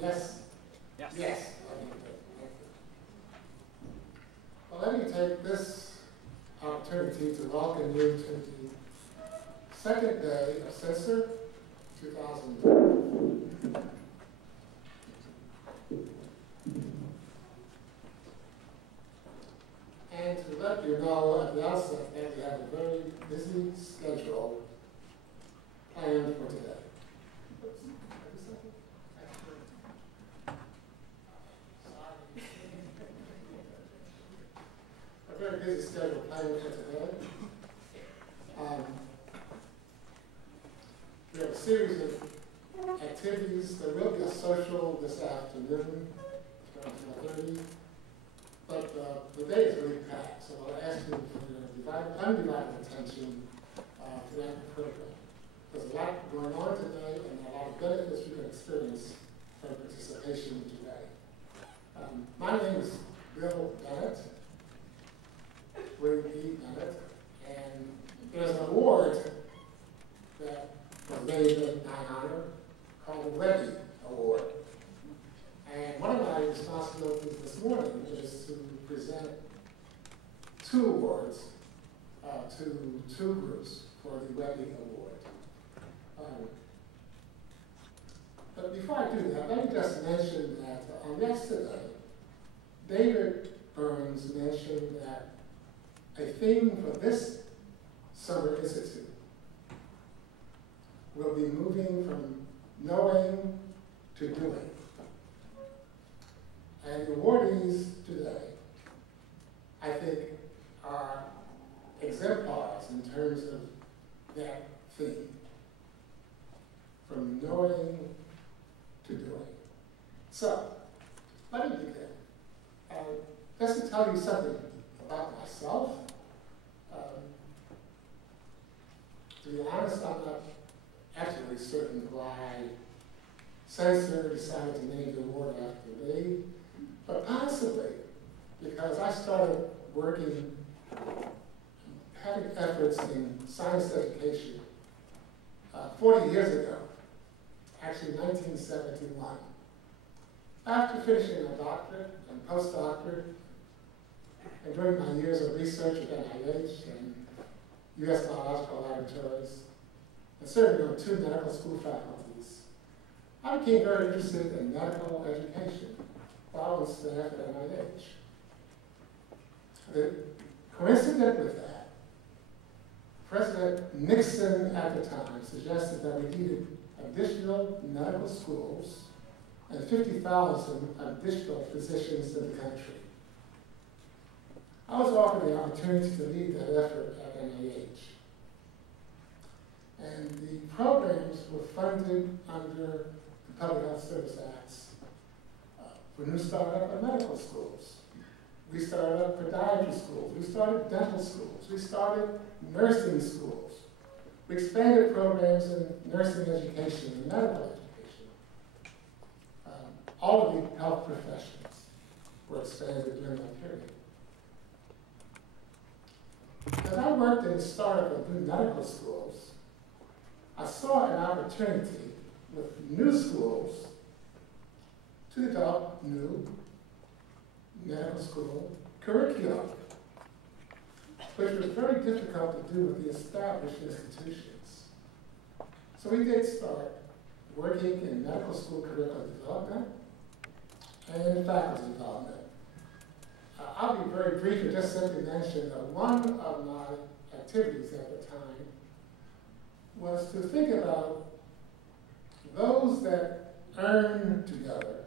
Yes? Yes. Yes. Well, let me take this opportunity to welcome you to the second day of SENCER 2000. And to let you know at the outset that we have a very busy schedule planned for today. A very busy schedule planned for today. We have a series of activities. There will be a social this afternoon, around 4:30. But the day is really packed, so I'll ask you for your undivided attention to that program. There's a lot going on today and a lot of benefits you can experience from participation today. My name is Bill Bennett, William E. Bennett, and there's an award that was made in my honor called the Webby Award. And one of my responsibilities this morning is to present two awards to two groups for the Webby Award. But before I do that, let me just mention that yesterday, David Burns mentioned that a theme for this Summer Institute will be moving from knowing to doing. And the awardees today, I think, are exemplars in terms of that theme, from knowing to doing. So, let me begin. Just to tell you something about myself. To be honest, I'm not absolutely certain why SENCER decided to name the award after me, but possibly because I started working, having efforts in science education 40 years ago, actually 1971. After finishing a doctorate and postdoctorate, and during my years of research at NIH and U.S. Biological Laboratories, and serving on 2 medical school faculties, I became very interested in medical education while on staff at NIH. Coincident with that, President Nixon at the time suggested that we needed additional medical schools and 50,000 additional physicians in the country. I was offered the opportunity to lead that effort at NIH. And the programs were funded under the Public Health Service Acts for new startup and medical schools. We started up podiatry schools. We started dental schools. We started nursing schools. We expanded programs in nursing education and medical education. All of the health professions were expanded during that period. As I worked in the startup of new medical schools, I saw an opportunity with new schools to develop new medical school curriculum, which was very difficult to do with the established institutions. So we did start working in medical school curriculum development and in faculty development. I'll be very brief and just simply mention that one of my activities at the time was to think about those that earn together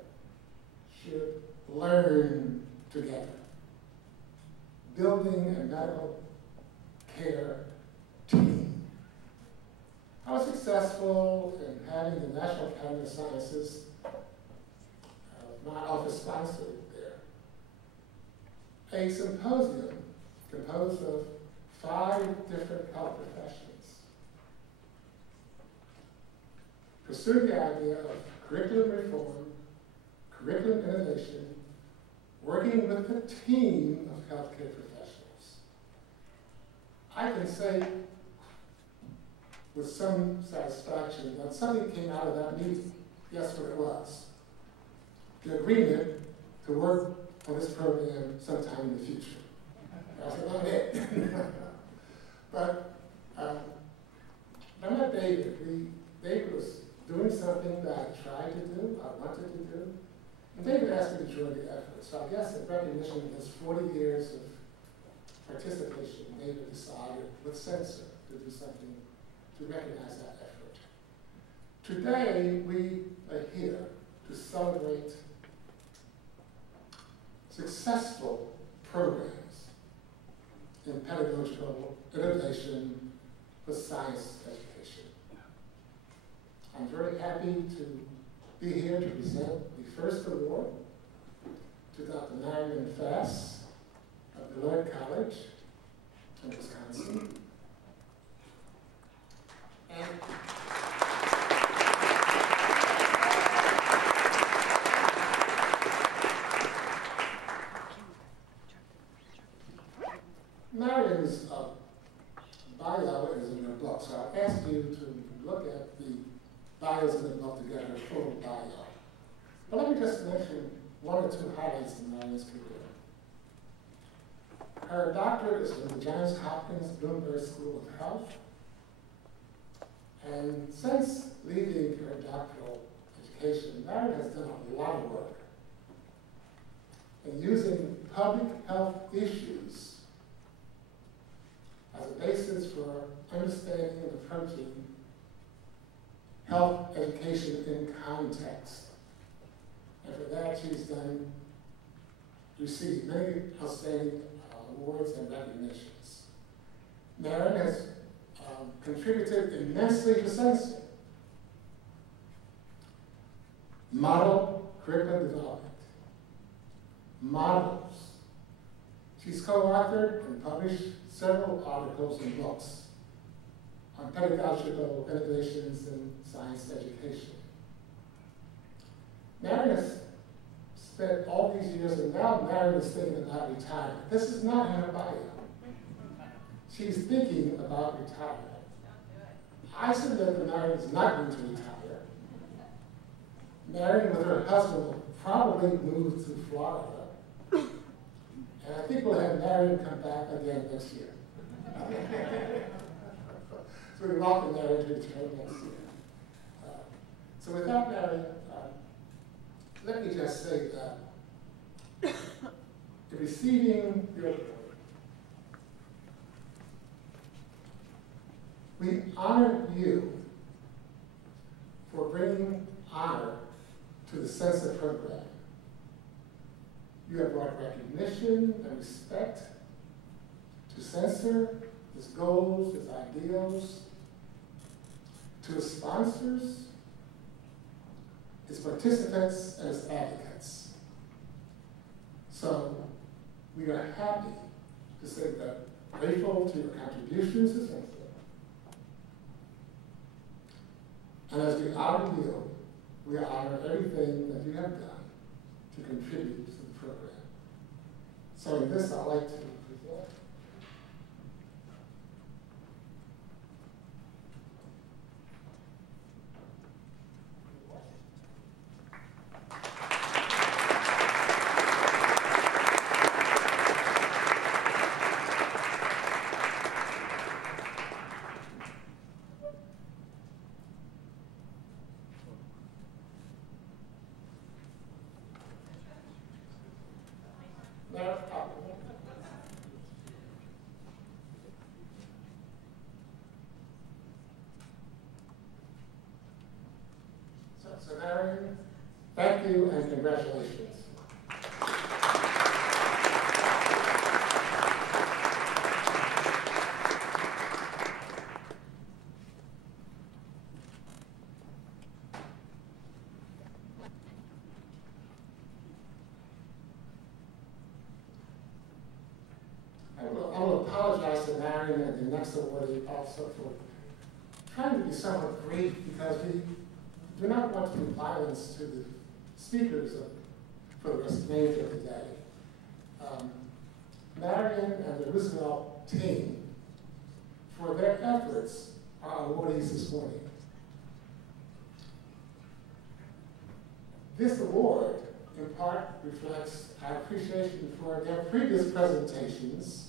should learn together. Building a medical care team. I was successful in having the National Academy of Sciences, my office sponsored there, a symposium composed of 5 different health professions, pursuing the idea of curriculum reform, curriculum innovation, working with a team of healthcare professionals. I can say with some satisfaction that something came out of that meeting. Guess what it was? the agreement to work on this program sometime in the future. That's about it. But I met David. David was doing something that I tried to do, I wanted to do. And David asked me to join the effort. So I guess in recognition of his 40 years of participation, David decided with SENCER to do something to recognize that effort. Today, we are here to celebrate successful programs in pedagogical innovation for science education. I'm very happy to be here to present the first award to Dr. Marion Fass of Beloit College in Wisconsin. And Marion's bio is in your book, so I asked you to look at the bios in the book to get her full bio. But let me just mention one or two highlights in Marion's career. Her doctorate is from the Johns Hopkins Bloomberg School of Health. And since leaving her doctoral education, Marion has done a lot of work in using public health issues as a basis for understanding and approaching health education in context. And for that, she's received many outstanding awards and recognitions. Marion has contributed immensely to SENCER. Model curriculum development. Models. She's co-authored and published several articles and books on pedagogical innovations in science education. Marion has spent all these years, and now Marion is thinking about retirement. This is not in her bio. She's thinking about retirement. I submit that Marion is not going to retire. Marion with her husband will probably move to Florida. And I think we'll have Marion come back again next year. So we welcome Marion to return next year. So with that, Marion, let me just say that in receiving your award, we honor you for bringing honor to the SENCER program. You have brought recognition and respect to SENCER, its goals, its ideals, to its sponsors, its participants, and its advocates. So we are happy to say that grateful to your contributions to SENCER. And as we honor you, we honor everything that you have done to contribute to the program. So in this, I'd like to present So Marion, thank you and congratulations. I will apologize to Marion and the next awardee also for trying to be somewhat brief because we do not want to do violence to the speakers for the remainder of the day. Marion and the Roosevelt team, for their efforts, are awardees this morning. This award in part reflects our appreciation for their previous presentations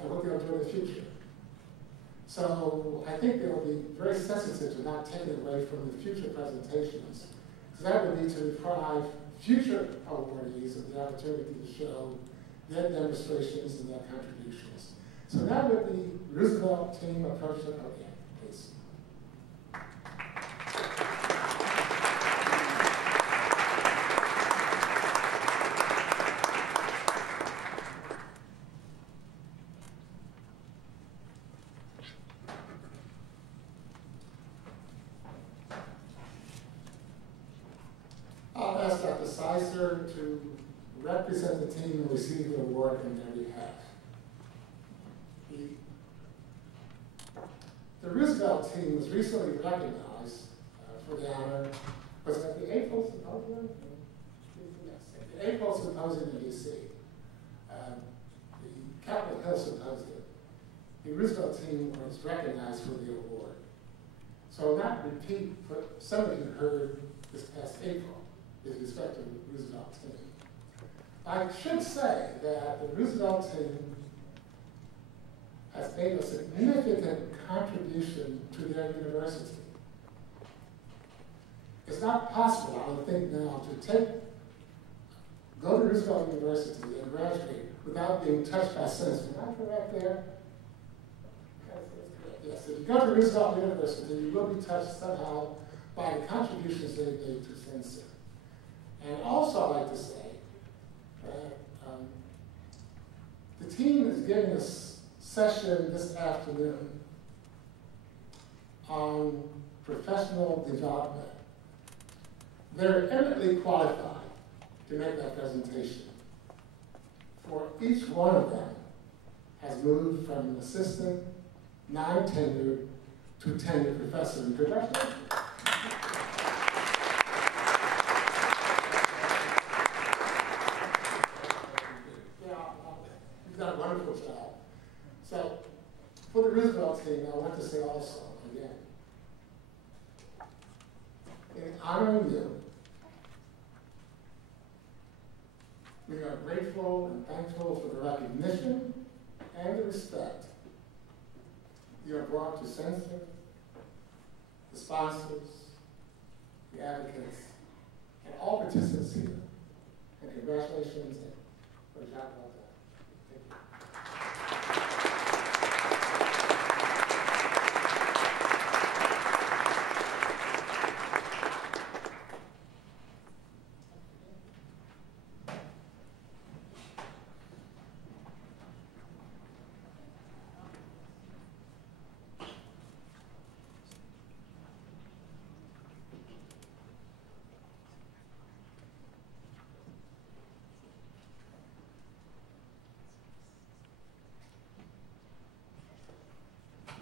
and what they'll do in the future. So I think they'll be very sensitive to not taking away from the future presentations, because that would be to deprive future awardees of the opportunity to show their demonstrations and their contributions. So that would the Roosevelt team approach the podium, please. I'll ask Dr. SENCER to represent the team and receive the award on their behalf. The Roosevelt team was recently recognized for the honor. Was at the April Symposium? Yes, at the April Symposium in DC, the Capitol Hill Symposium. The Roosevelt team was recognized for the award. So I'll not repeat what some of you heard this past April with respect to the Roosevelt team. I should say that the Roosevelt team has made a significant contribution to their university. It's not possible, I don't think now, to go to Roosevelt University and graduate without being touched by SENCER. Am I correct there? Yes, if you go to Roosevelt University, you will be touched somehow by the contributions they made to SENCER. And also I'd like to say that the team is giving us session this afternoon on professional development. They're eminently qualified to make that presentation. For each one of them has moved from an assistant, non-tenured, to tenured professor. And congratulations. You've done a wonderful job. So, for the Roosevelt team, I want to say also, again, in honoring you, we are grateful and thankful for the recognition and the respect you have brought to SENCER, the sponsors, the advocates, and all participants here. And congratulations for the job well done. Thank you.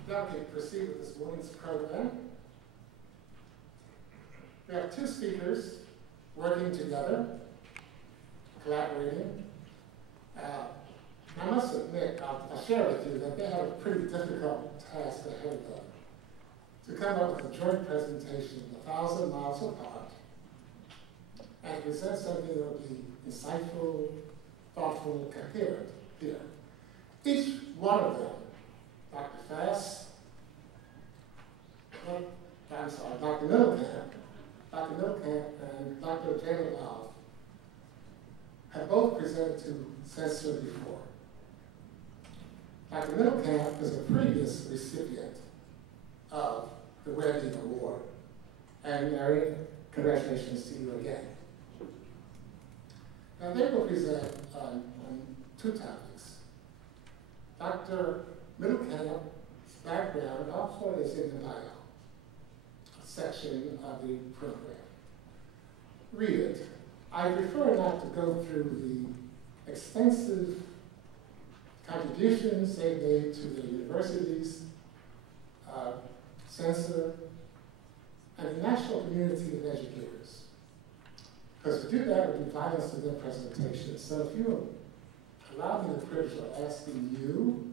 Now we can proceed with this morning's program. We have two speakers working together, collaborating. I must admit, I'll share with you that they have a pretty difficult task ahead of them to come up with a joint presentation 1,000 miles apart and present something that will be insightful, thoughtful, coherent here. Each one of them, Dr. Fass, Dr. Middlecamp, and Dr. Labov have both presented to SENCER before. Dr. Middlecamp is a previous recipient of the Webby Award. And Mary, congratulations to you again. Now they will present on two topics. Dr. Middlecamp's background also is in the bio section of the program. Read it. I prefer not to go through the extensive contributions they made to the universities, SENCER, and the national community of educators. Because to do that would be violence to their presentation. So if you allow me the privilege of asking you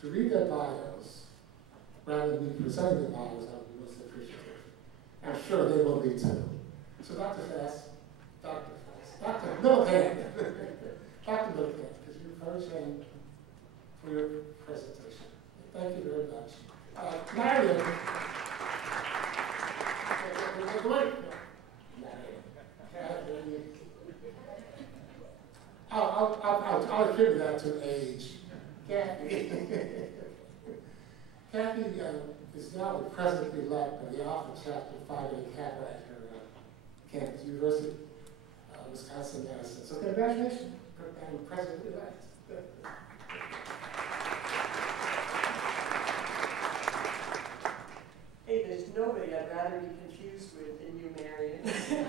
to read their bios, rather than me presenting the bios, I would be most appreciative. I'm sure they will be too. So Dr. Middlecamp. Dr. Middlecamp, because you're very trained for your presentation. Thank you very much. Marion. I'll attribute that to age. Kathy. Kathy is now the president-elect of the Alpha Chapter 5A Kappa at her campus, University of Wisconsin-Madison. So congratulations, president-elect. Hey, there's nobody I'd rather be confused with than you, Marion.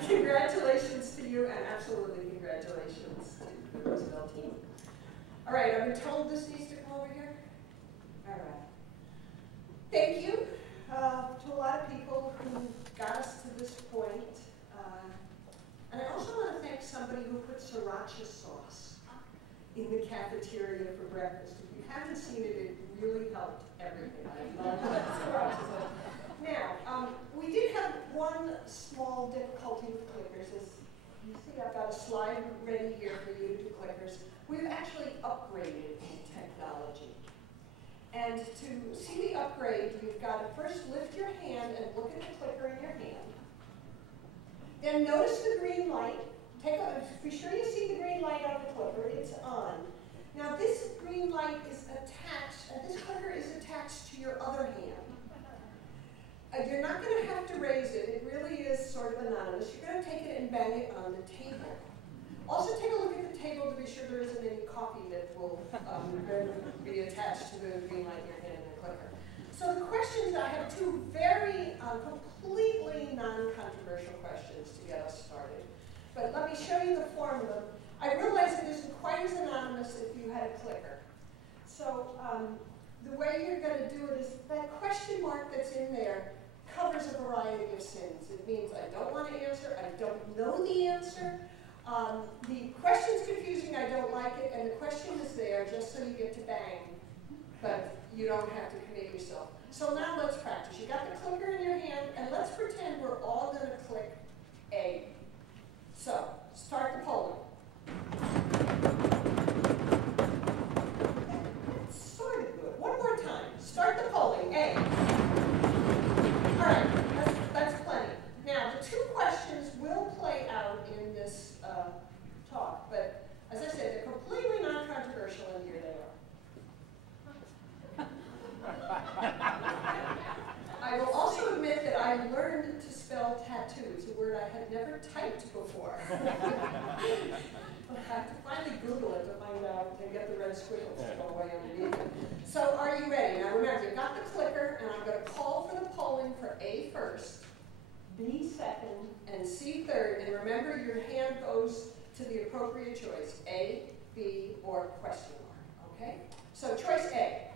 Congratulations to you, and absolutely congratulations to the Roosevelt team. All right, I've been told this needs to come over here. All right. Thank you to a lot of people who got us to this point. And I also want to thank somebody who put sriracha sauce in the cafeteria for breakfast. If you haven't seen it, it really helped everything. I love that sriracha sauce. Now, we did have one small difficulty with clickers. As you see, I've got a slide ready here for you to do clickers. We've actually upgraded technology. And to see the upgrade, you've got to first lift your hand and look at the clicker in your hand. Then notice the green light. Be sure you see the green light on the clicker. It's on. Now this green light is attached, this clicker is attached to your other hand. You're not going to have to raise it. It really is sort of anonymous. You're going to take it and bang it on the table. Also take a look at the table to be sure there isn't any coffee that will be attached to the green light in your hand and the clicker. So the questions, I have two very completely non-controversial questions to get us started. But let me show you the form of them. I realize it isn't quite as anonymous if you had a clicker. So the way you're going to do it is that question mark that's in there covers a variety of sins. It means I don't want to answer, I don't know the answer. The question's confusing, I don't like it, and the question is there just so you get to bang, but you don't have to commit yourself. So now let's practice. You got the clicker in your hand, and let's pretend we're all going to click A. So, start the polling. That started good. One more time. Start the polling. A. All right, that's plenty. Now, the two questions will play out in this talk, but as I said, they're completely non-controversial, and here they are. I will also admit that I learned to spell tattoos, a word I had never typed before. I have to finally Google it to find out and get the red squiggles to go away underneath it. So are you ready? Now remember, you've got the clicker, and I'm going to call for the polling for A first, B second, and C third. And remember, your hand goes to the appropriate choice, A, B, or question mark, okay? So choice A.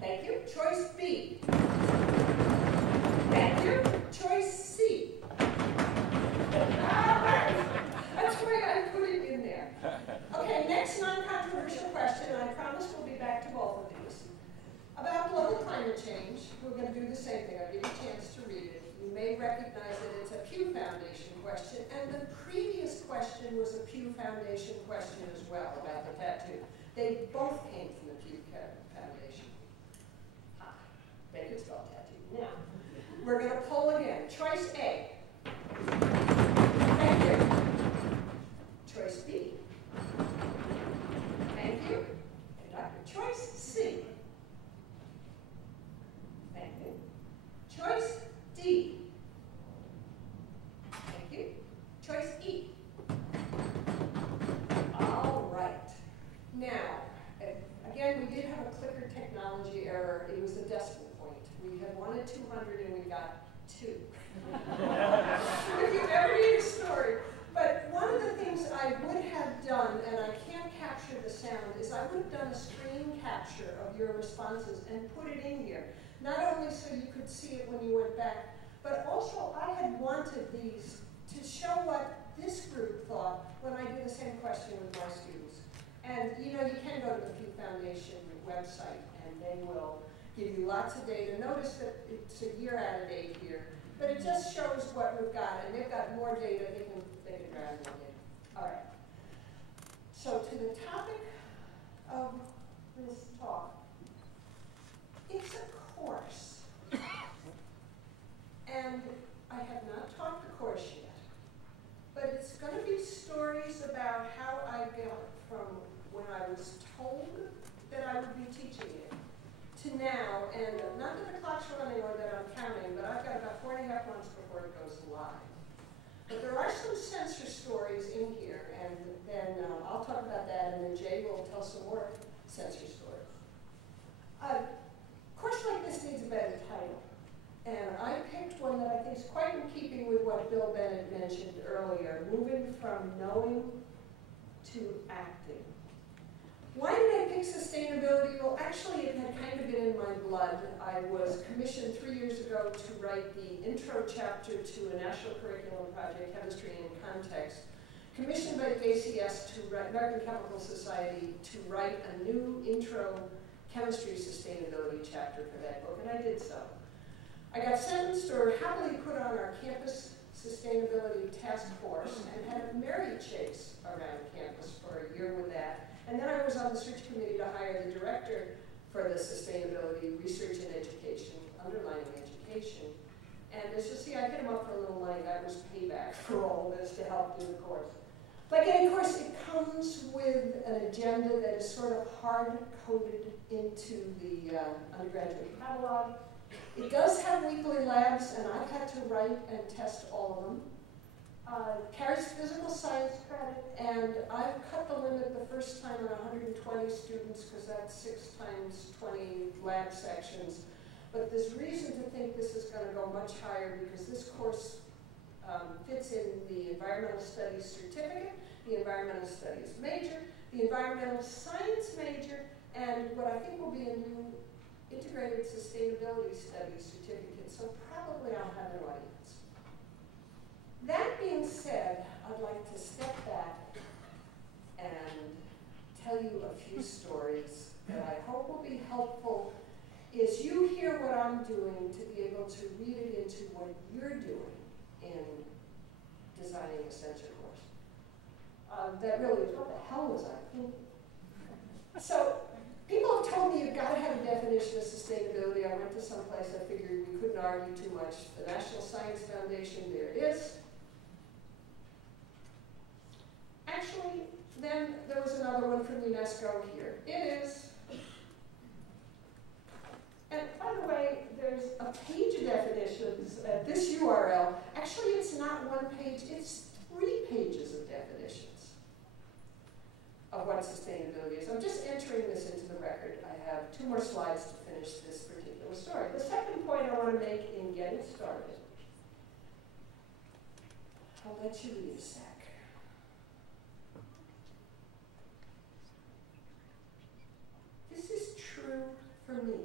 Thank you. Choice B. Thank you. Choice C. All right. That's why I put it in there. Okay, next non-controversial question, and I promise we'll be back to both of these. About global climate change, we're going to do the same thing. I'll give you a chance to read it. You may recognize that it's a Pew Foundation question, and the previous question was a Pew Foundation question as well about the tattoo. They both came from the Pew Foundation. They could spell tattoo. Now, we're going to poll again. Choice A. Thank you. Choice B. Thank you. Conductor. Choice C. Thank you. Choice D. Thank you. Choice E. All right. Now, again, we did have a clicker technology error. It was a decimal point. We had wanted 200 and we got 2. If you ever need a story. But one of the things I would have done, and I can't capture the sound, is I would have done a screen capture of your responses and put it in here. Not only so you could see it when you went back, but also I had wanted these to show what this group thought when I do the same question with my students. And you know, you can go to the Pew Foundation website and they will give you lots of data. Notice that it's a year out of date here. But it just shows what we've got, and they've got more data, they can grab more data. All right. So to the topic of this talk, it's a course. And I have not taught the course yet, but it's going to be stories about how I got from when I was told that I would be teaching it to now, and not that the clock's running or that I'm counting, but I've got about 4.5 months before it goes live. But there are some SENCER stories in here, and then I'll talk about that, and then Jay will tell some more SENCER stories. A course like this needs a better title. And I picked one that I think is quite in keeping with what Bill Bennett mentioned earlier, moving from knowing to acting. Why did I pick sustainability? Well, actually, it had kind of been in my blood. I was commissioned 3 years ago to write the intro chapter to a national curriculum project, Chemistry in Context, commissioned by the ACS, American Chemical Society, to write a new intro chemistry sustainability chapter for that book, and I did so. I got sentenced or happily put on our campus sustainability task force and had a merry chase around campus for a year with that. And then I was on the search committee to hire the director for the sustainability research and education, underlining education. And as you'll see, I hit him up for a little money. That was payback for all of this to help do the course. Like any course, it comes with an agenda that is sort of hard-coded into the undergraduate catalog. It does have weekly labs, and I've had to write and test all of them. Carries physical science credit, and I've cut the limit the first time on 120 students, because that's 6 times 20 lab sections. But there's reason to think this is going to go much higher, because this course fits in the environmental studies certificate, the environmental studies major, the environmental science major, and what I think will be a new integrated sustainability studies certificate, so probably I'll have an audience. That being said, I'd like to step back and tell you a few stories that I hope will be helpful as you hear what I'm doing to be able to read it into what you're doing in designing a SENCER course. That really is, what the hell was I thinking? So, people have told me you've got to have a definition of sustainability. I went to some place I figured we couldn't argue too much. The National Science Foundation, there it is. Actually, then there was another one from UNESCO here. It is. And by the way, there's a page of definitions at this URL. Actually, it's not one page, it's 3 pages of definitions of what sustainability is. I'm just entering this into the record. I have 2 more slides to finish this particular story. The second point I want to make in getting started, I'll let you read a sec. This is true for me.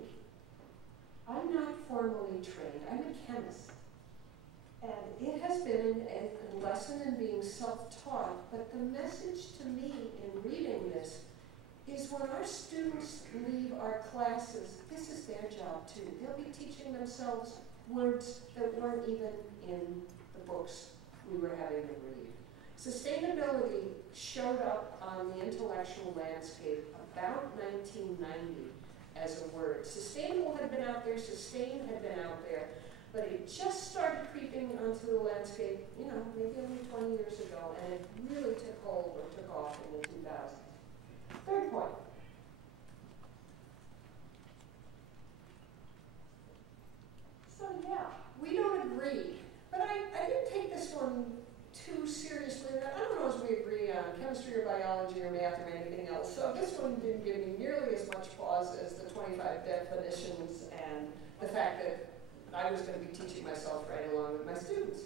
I'm not formally trained. I'm a chemist. And it has been a lesson in being self-taught, but the message to me in reading this is when our students leave our classes, this is their job too. They'll be teaching themselves words that weren't even in the books we were having to read. Sustainability showed up on the intellectual landscape about 1990 as a word. Sustainable had been out there, sustain had been out there, but it just started creeping onto the landscape, you know, maybe only 20 years ago, and it really took hold or took off in the 2000s. Third point. So yeah, we don't agree, but I didn't take this one too seriously. I don't know if we agree on chemistry or biology or math or anything else, so this one didn't give me nearly as much pause as the 25 definitions and the fact that I was going to be teaching myself right along with my students.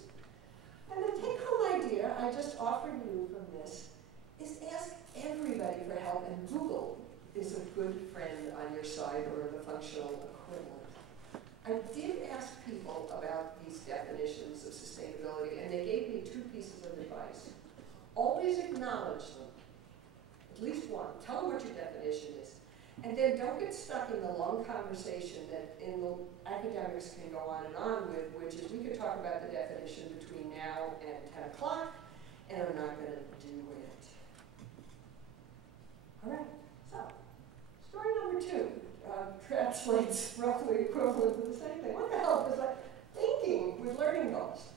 And the take-home idea I just offered you from this is ask everybody for help, and Google is a good friend on your side, or the functional equivalent. I did ask people about these definitions of sustainability, and they gave me 2 pieces of advice. Always acknowledge them, at least one. Tell them what your definition is. And then don't get stuck in the long conversation that in the academics can go on with, which is we could talk about the definition between now and 10 o'clock, and I'm not going to do it. All right, so story number 2 translates roughly equivalent to the same thing. What the hell is that? Thinking with learning goals.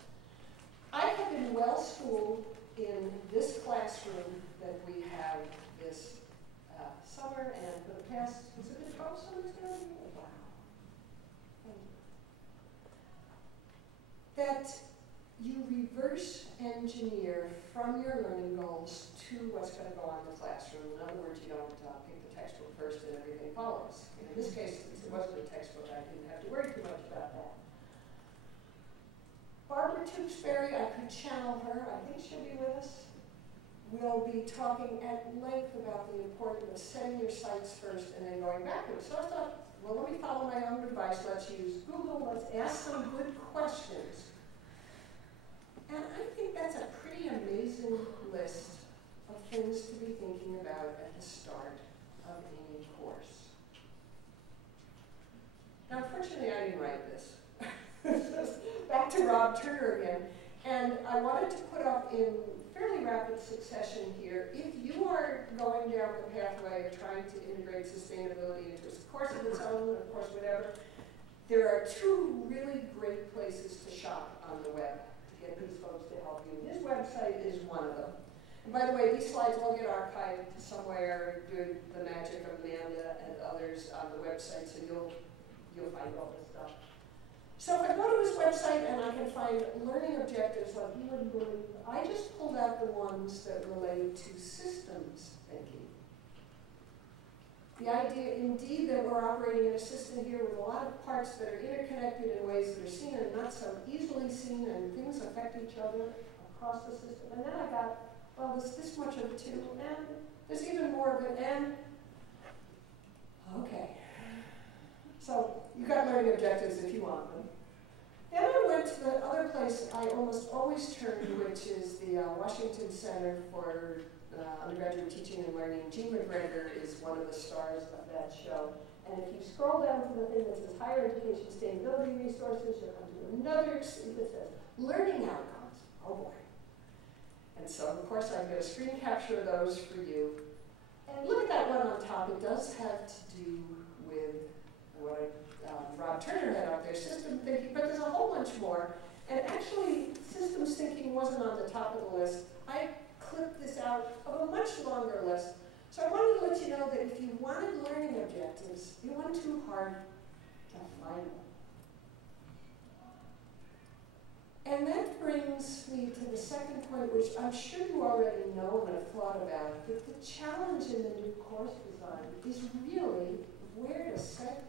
I have been well schooled in this classroom that we have this summer, and for the past, has it been 12 summers now? Wow. Thank you. That you reverse engineer from your learning goals to what's going to go on in the classroom. In other words, you don't pick the textbook first and everything follows. And in this case, since it wasn't a textbook, I didn't have to worry too much about that. Barbara Tewksbury, I could channel her. I think she'll be with us. We'll be talking at length about the importance of setting your sights first and then going backwards. So I thought, well, let me follow my own advice. Let's use Google. Let's ask some good questions. And I think that's a pretty amazing list of things to be thinking about at the start of any course. Now, unfortunately, I didn't write this. Back to Rob Turner again. And I wanted to put up in fairly rapid succession here, if you are going down the pathway of trying to integrate sustainability into a course of its own, of course, whatever, there are 2 really great places to shop on the web to get these folks to help you. His website is one of them. And by the way, these slides all get archived somewhere through the magic of Amanda and others on the website, so you'll find all this stuff. So if I go to his website and I can find learning objectives like you wouldn't believe, I just pulled out the ones that relate to systems thinking. The idea, indeed, that we're operating in a system here with a lot of parts that are interconnected in ways that are seen and not so easily seen, and things affect each other across the system. And then I got, well, there's this much of it too, and there's even more of it, and okay. So you got learning objectives if you want them. Then I went to the other place I almost always turn to, which is the Washington Center for Undergraduate Teaching and Learning. Jean McGregor is one of the stars of that show. And if you scroll down to the thing that says Higher Education Sustainability Resources, you'll come to another that says Learning Outcomes. Oh boy. And so, of course, I'm going to screen capture those for you. And look at that one on top. It does have to do with what Rob Turner had up there, system thinking, but there's a whole bunch more. And actually, systems thinking wasn't on the top of the list. I clipped this out of a much longer list. So I wanted to let you know that if you wanted learning objectives, it wasn't too hard to find them. And that brings me to the second point, which I'm sure you already know and have thought about, that the challenge in the new course design is really where to set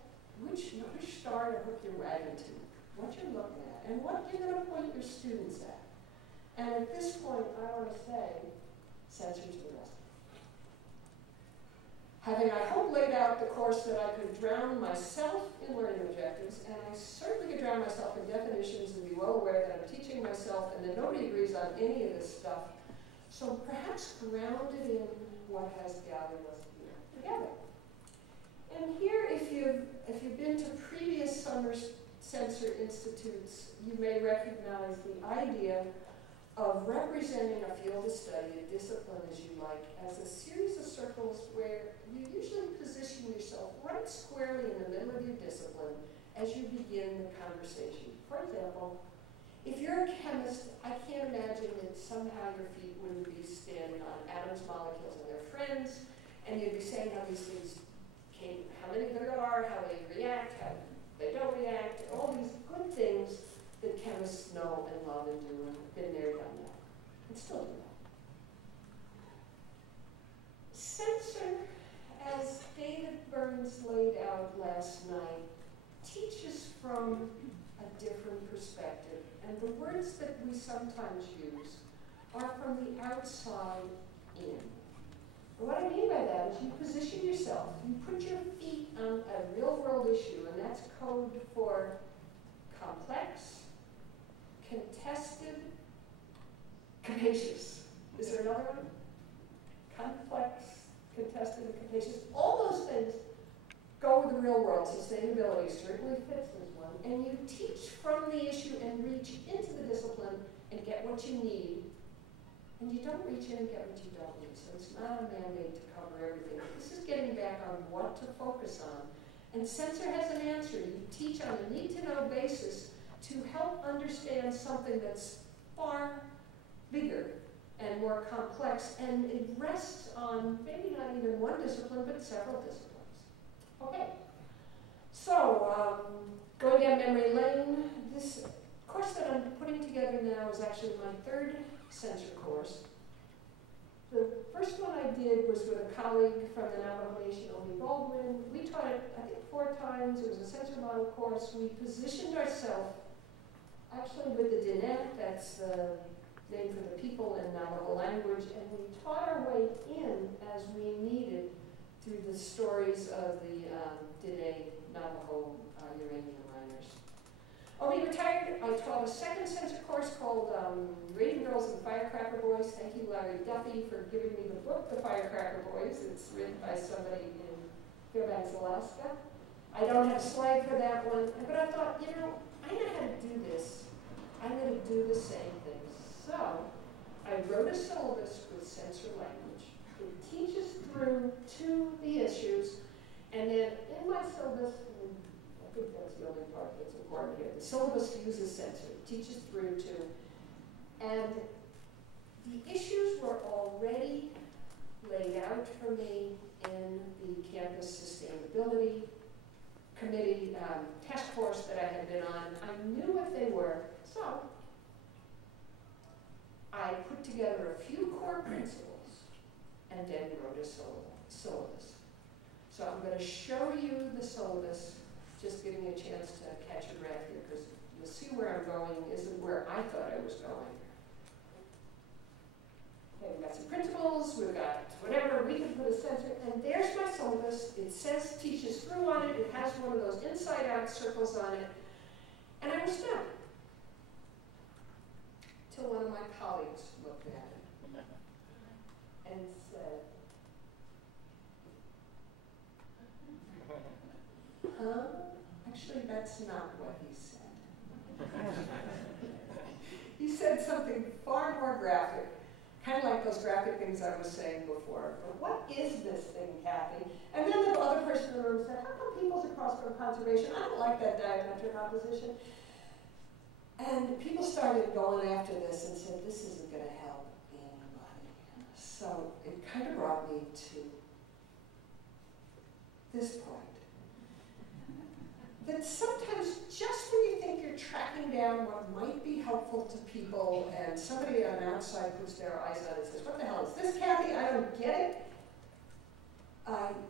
which star to hook your wagon to, what you're looking at, and what you're going to point your students at. And at this point, I want to say, SENCER to the rescue. Having, I hope, laid out the course that I could drown myself in learning objectives, and I certainly could drown myself in definitions and be well aware that I'm teaching myself and that nobody agrees on any of this stuff. So perhaps grounded in what has gathered us here together. And here, if you've been to previous summer SENCER institutes, you may recognize the idea of representing a field of study, a discipline as you like, as a series of circles where you usually position yourself right squarely in the middle of your discipline as you begin the conversation. For example, if you're a chemist, I can't imagine that somehow your feet wouldn't be standing on atoms, molecules, and their friends, and you'd be saying how these things came, how many there are, how they react, how they don't react, all these good things that chemists know and love and do, and have been there, done that, and still do that. SENCER, as David Burns laid out last night, teaches from a different perspective, and the words that we sometimes use are from the outside in. And what I mean by that is you position yourself, you put your feet on a real-world issue, and that's code for complex, contested, capacious. Is there another one? Complex, contested, and capacious. All those things the real world, sustainability certainly fits this one, and you teach from the issue and reach into the discipline and get what you need, and you don't reach in and get what you don't need. So it's not a mandate to cover everything. This is getting back on what to focus on. And SENCER has an answer. You teach on a need-to-know basis to help understand something that's far bigger and more complex, and it rests on maybe not even one discipline, but several disciplines. Okay, so going down memory lane, this course that I'm putting together now is actually my third SENCER course. The first one I did was with a colleague from the Navajo Nation, Omi Baldwin. We taught it, I think, 4 times. It was a SENCER model course. We positioned ourselves actually with the Diné, that's the name for the people in Navajo language, and we taught our way in as we needed through the stories of the Diné Navajo uranium miners. When we retired, I taught a second SENCER course called Raging Girls and Firecracker Boys. Thank you, Larry Duffy, for giving me the book, The Firecracker Boys. It's written by somebody in Fairbanks, Alaska. I don't have a slide for that one, but I thought, you know, I know how to do this. I'm going to do the same thing. So I wrote a syllabus with SENCER language. It teaches through to the issues, and then in my syllabus, and I think that's the only part that's important here, the syllabus uses SENCER, it teaches through to, and the issues were already laid out for me in the campus sustainability committee task force that I had been on. I knew what they were, so I put together a few core principles and then wrote a syllabus. So I'm going to show you the syllabus, just giving you a chance to catch your breath here, because you'll see where I'm going isn't where I thought I was going. Okay, we've got some principles, we've got whatever, we can put a SENCER, and there's my syllabus. It says teaches through on it, it has one of those inside-out circles on it, and I was done. Till one of my colleagues looked at it and said, actually, that's not what he said. He said something far more graphic, kind of like those graphic things I was saying before. But what is this thing, Kathy? And then the other person in the room said, how come peoples across from conservation? I don't like that diametric opposition. And people started going after this and said, this isn't going to help anybody. So it kind of brought me to this point. That sometimes just when you think you're tracking down what might be helpful to people and somebody on the outside puts their eyes on it and says, what the hell is this, Kathy? I don't get it.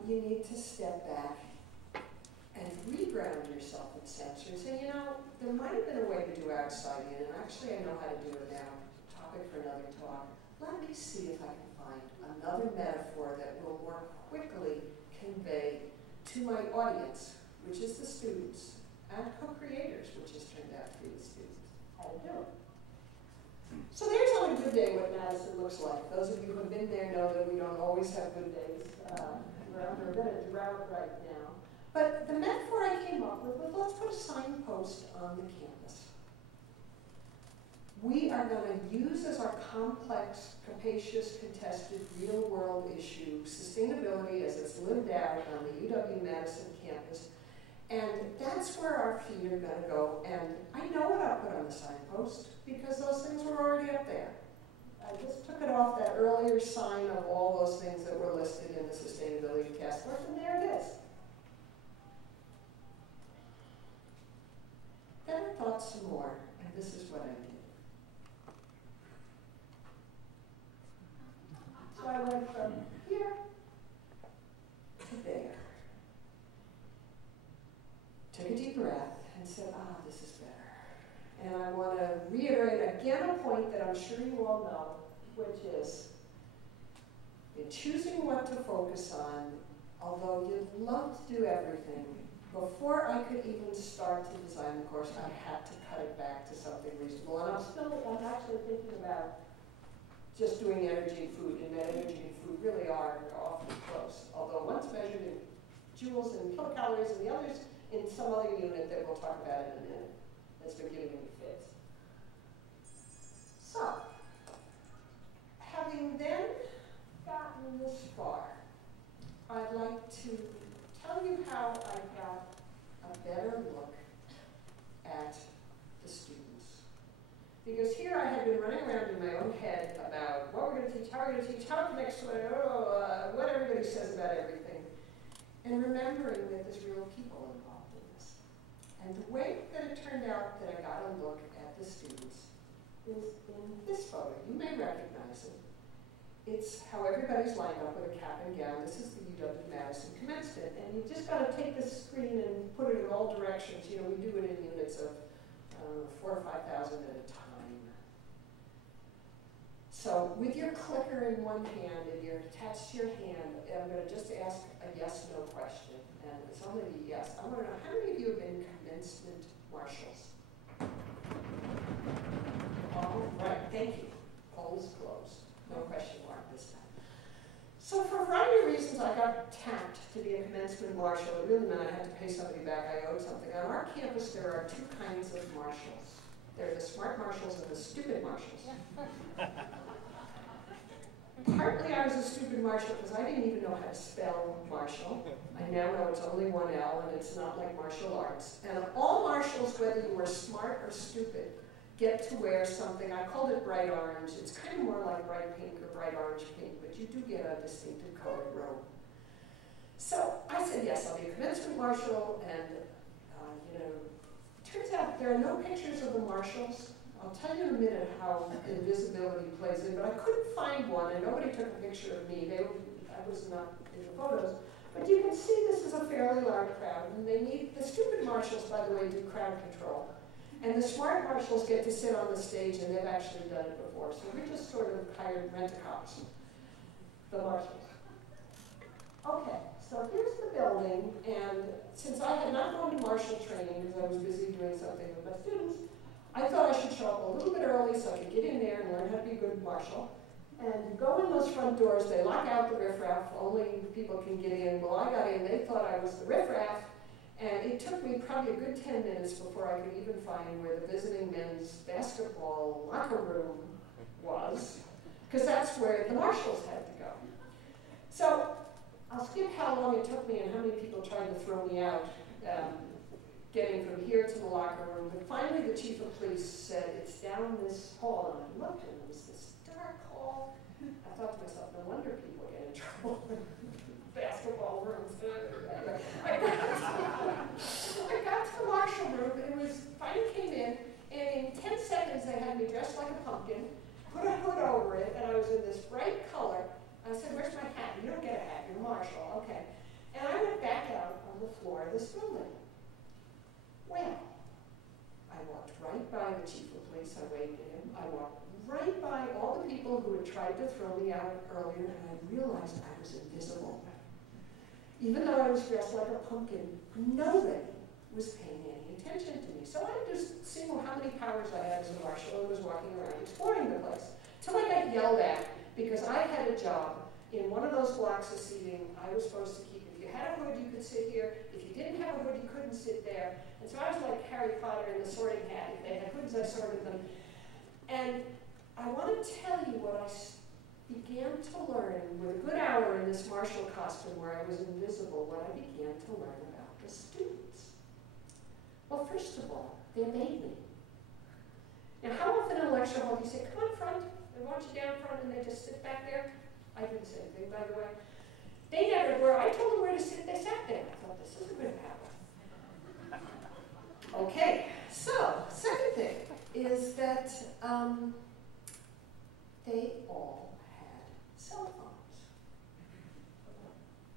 You need to step back and reground yourself in SENCER and say, you know, there might have been a way to do outside in, and actually I know how to do it now. Topic for another talk. Let me see if I can find another metaphor that will more quickly convey to my audience, which is the students, and co-creators, which has turned out to be the students, how to do it. So there's on a good day what Madison looks like. Those of you who have been there know that we don't always have good days. We're under a bit of drought right now. But the metaphor I came up with was, let's put a signpost on the campus. We are going to use as our complex, capacious, contested, real-world issue sustainability as it's lived out on the UW-Madison campus. And that's where our feet are going to go. And I know what I'll put on the signpost because those things were already up there. I just took it off that earlier sign of all those things that were listed in the Sustainability Task Force, and there it is. Then I thought some more, and this is what I did. So I went from here to there. Took a deep breath and said, this is better. And I want to reiterate again a point that I'm sure you all know, which is in choosing what to focus on, although you'd love to do everything, before I could even start to design the course, I had to cut it back to something reasonable. And I'm actually thinking about just doing energy and food, and that energy and food really are awfully close. Although one's measured in joules and kilocalories, and the others in some other unit that we'll talk about in a minute that's been giving me fits. So, having then gotten this far, I'd like to tell you how I got a better look at the students. Because here I had been running around in my own head about what we're going to teach, how we're going to teach, how it connects to what everybody says about everything, and remembering that there's real people involved in this. And the way that it turned out that I got a look at the students is in this photo. You may recognize it. It's how everybody's lined up with a cap and gown. This is the UW Madison commencement. And you've just got to take the screen and put it in all directions. You know, we do it in units of 4,000 to 5,000 at a time. So with your clicker in one hand and you're attached to your hand, I'm going to just ask a yes/no question. And it's only a yes. I want to know, how many of you have been commencement marshals? All right, thank you. Polls closed. No question mark this time. So for a variety of reasons, I got tapped to be a commencement marshal. It really meant I had to pay somebody back. I owed something. On our campus, there are two kinds of marshals. There are the smart marshals and the stupid marshals. Partly I was a stupid marshal because I didn't even know how to spell marshal. I now know it's only one L and it's not like martial arts. And all marshals, whether you were smart or stupid, get to wear something. I called it bright orange. It's kind of more like bright pink or bright orange pink, but you do get a distinctive colored robe. So I said, yes, I'll be a commencement marshal, and you know, it turns out there are no pictures of the marshals. I'll tell you in a minute how invisibility plays in, but I couldn't find one, and nobody took a picture of me. I was not in the photos. But you can see this is a fairly large crowd, and they need, the stupid marshals, by the way, do crowd control. And the smart marshals get to sit on the stage, and they've actually done it before. So we just sort of hired rent-a-cops, the marshals. Okay, so here's the building, and since I had not gone to marshal training because I was busy doing something with my students, I thought I should show up a little bit early so I could get in there and learn how to be a good marshal. And you go in those front doors, they lock out the riffraff, only people can get in. Well, I got in, they thought I was the riffraff, and it took me probably a good 10 minutes before I could even find where the visiting men's basketball locker room was, because that's where the marshals had to go. So I'll skip how long it took me and how many people tried to throw me out getting from here to the locker room. But finally the chief of police said, it's down this hall. And I looked, and it was this dark hall. I thought to myself, no wonder people get in trouble in basketball rooms. I got to the marshal room, and it was, finally came in, and in 10 seconds they had me dressed like a pumpkin, put a hood over it, and I was in this bright color. I said, where's my hat? You don't get a hat, you're a marshal. Okay. And I went back out on the floor of this building. Well, I walked right by the chief of police, I waved at him. I walked right by all the people who had tried to throw me out earlier, and I realized I was invisible. Even though I was dressed like a pumpkin, nobody was paying any attention to me. So I just seen how many powers I had as a marshal and was walking around exploring the place. Till I got yelled at because I had a job in one of those blocks of seating I was supposed to keep. If you had a hood, you could sit here. If you didn't have a hood, you couldn't sit there. And so I was like Harry Potter in the sorting hat. If they had hoods, I sorted them. And I want to tell you what I began to learn with a good hour in this marshal costume where I was invisible, what I began to learn about the students. Well, first of all, they made me. Now, how often in a lecture hall do you say, come on front, they want you down front, and they just sit back there? I didn't say anything, by the way. They never were. I told them where to sit, they sat there. I thought, this is a good habit. Okay, so, second thing is that they all had cell phones.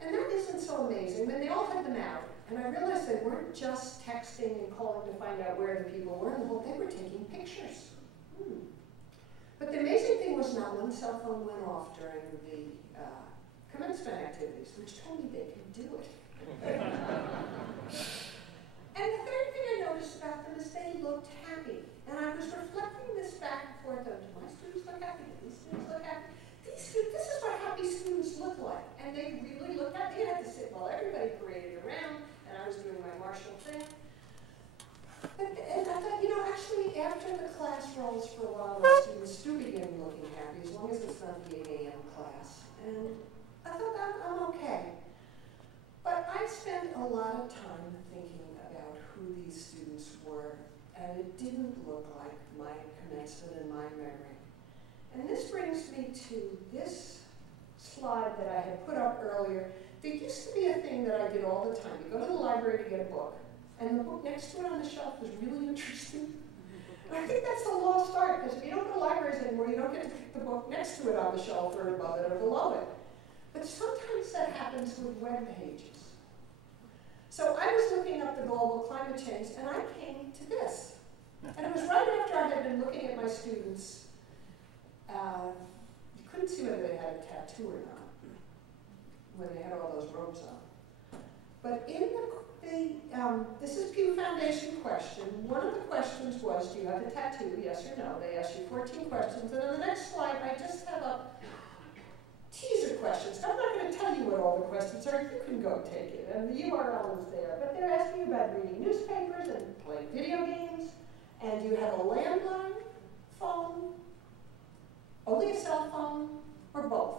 And that isn't so amazing. When they all had them out, and I realized they weren't just texting and calling to find out where the people were in the whole, they were taking pictures. But the amazing thing was not one cell phone went off during the commencement activities, which told me they could do it. And the third thing I noticed about them is they looked happy. And I was reflecting this back and forth of, do my students look happy? Do these students look happy? This is what happy students look like. And and they really looked at me. I had to sit while everybody paraded around, and I was doing my martial thing. And I thought, you know, actually, after the class rolls for a while, the students do begin looking happy, as long as it's not the 8 a.m. class. And I thought, I'm okay. But I spent a lot of time thinking about who these students were, and it didn't look like my commencement in my memory. And this brings me to this slide that I had put up earlier. There used to be a thing that I did all the time. You go to the library to get a book, and the book next to it on the shelf was really interesting. And I think that's the lost art, because if you don't go to libraries anymore, you don't get to pick the book next to it on the shelf or above it or below it. But sometimes that happens with web pages. So I was looking up the global climate change, and I came to this. And it was right after I had been looking at my students. You couldn't see whether they had a tattoo or not, when they had all those robes on. But in this is Pew Foundation question. One of the questions was, do you have a tattoo, yes or no? They asked you 14 questions. And on the next slide, I just have up teaser questions. I'm not going to tell you what all the questions are. You can go take it. And the URL is there. But they're asking you about reading newspapers and playing video games. And you have a landline phone, only a cell phone, or both.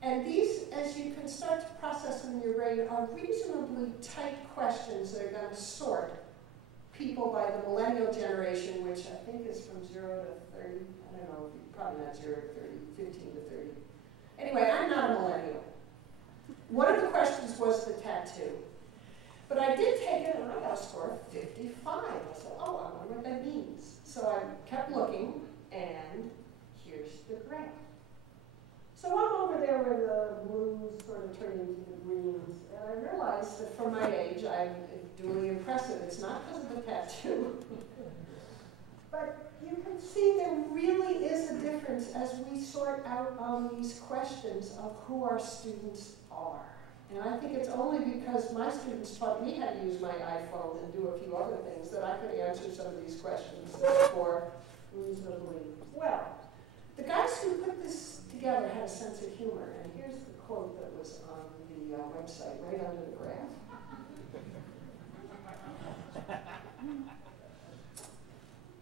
And these, as you can start to process them in your brain, are reasonably tight questions that are going to sort people by the millennial generation, which I think is from 0 to 30. I don't know, probably not 0 to 30, 15 to 30. Anyway, I'm not a millennial. One of the questions was the tattoo. But I did take it, and I got a score of 55. I said, oh, I wonder what that means. So I kept looking, and here's the graph. So I'm over there where the blues sort of turn into the greens, and I realized that for my age, I'm duly impressive. It's not because of the tattoo. But you can see there really is a difference as we sort out on these questions of who our students are. And I think it's only because my students taught me how to use my iPhone and do a few other things that I could answer some of these questions for reasonably well. The guys who put this together had a sense of humor, and here's the quote that was on the website, right under the graph.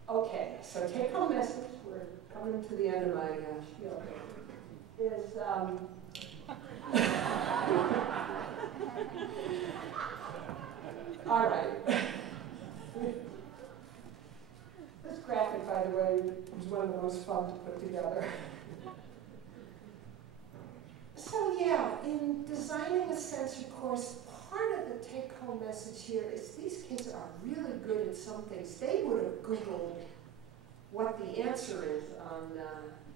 Okay, so take-home message, we're coming to the end of my spiel, is all right. This graphic, by the way, was one of the most fun to put together. So yeah, in designing a SENCER course, part of the take-home message here is these kids are really good at some things. They would have Googled what the answer is on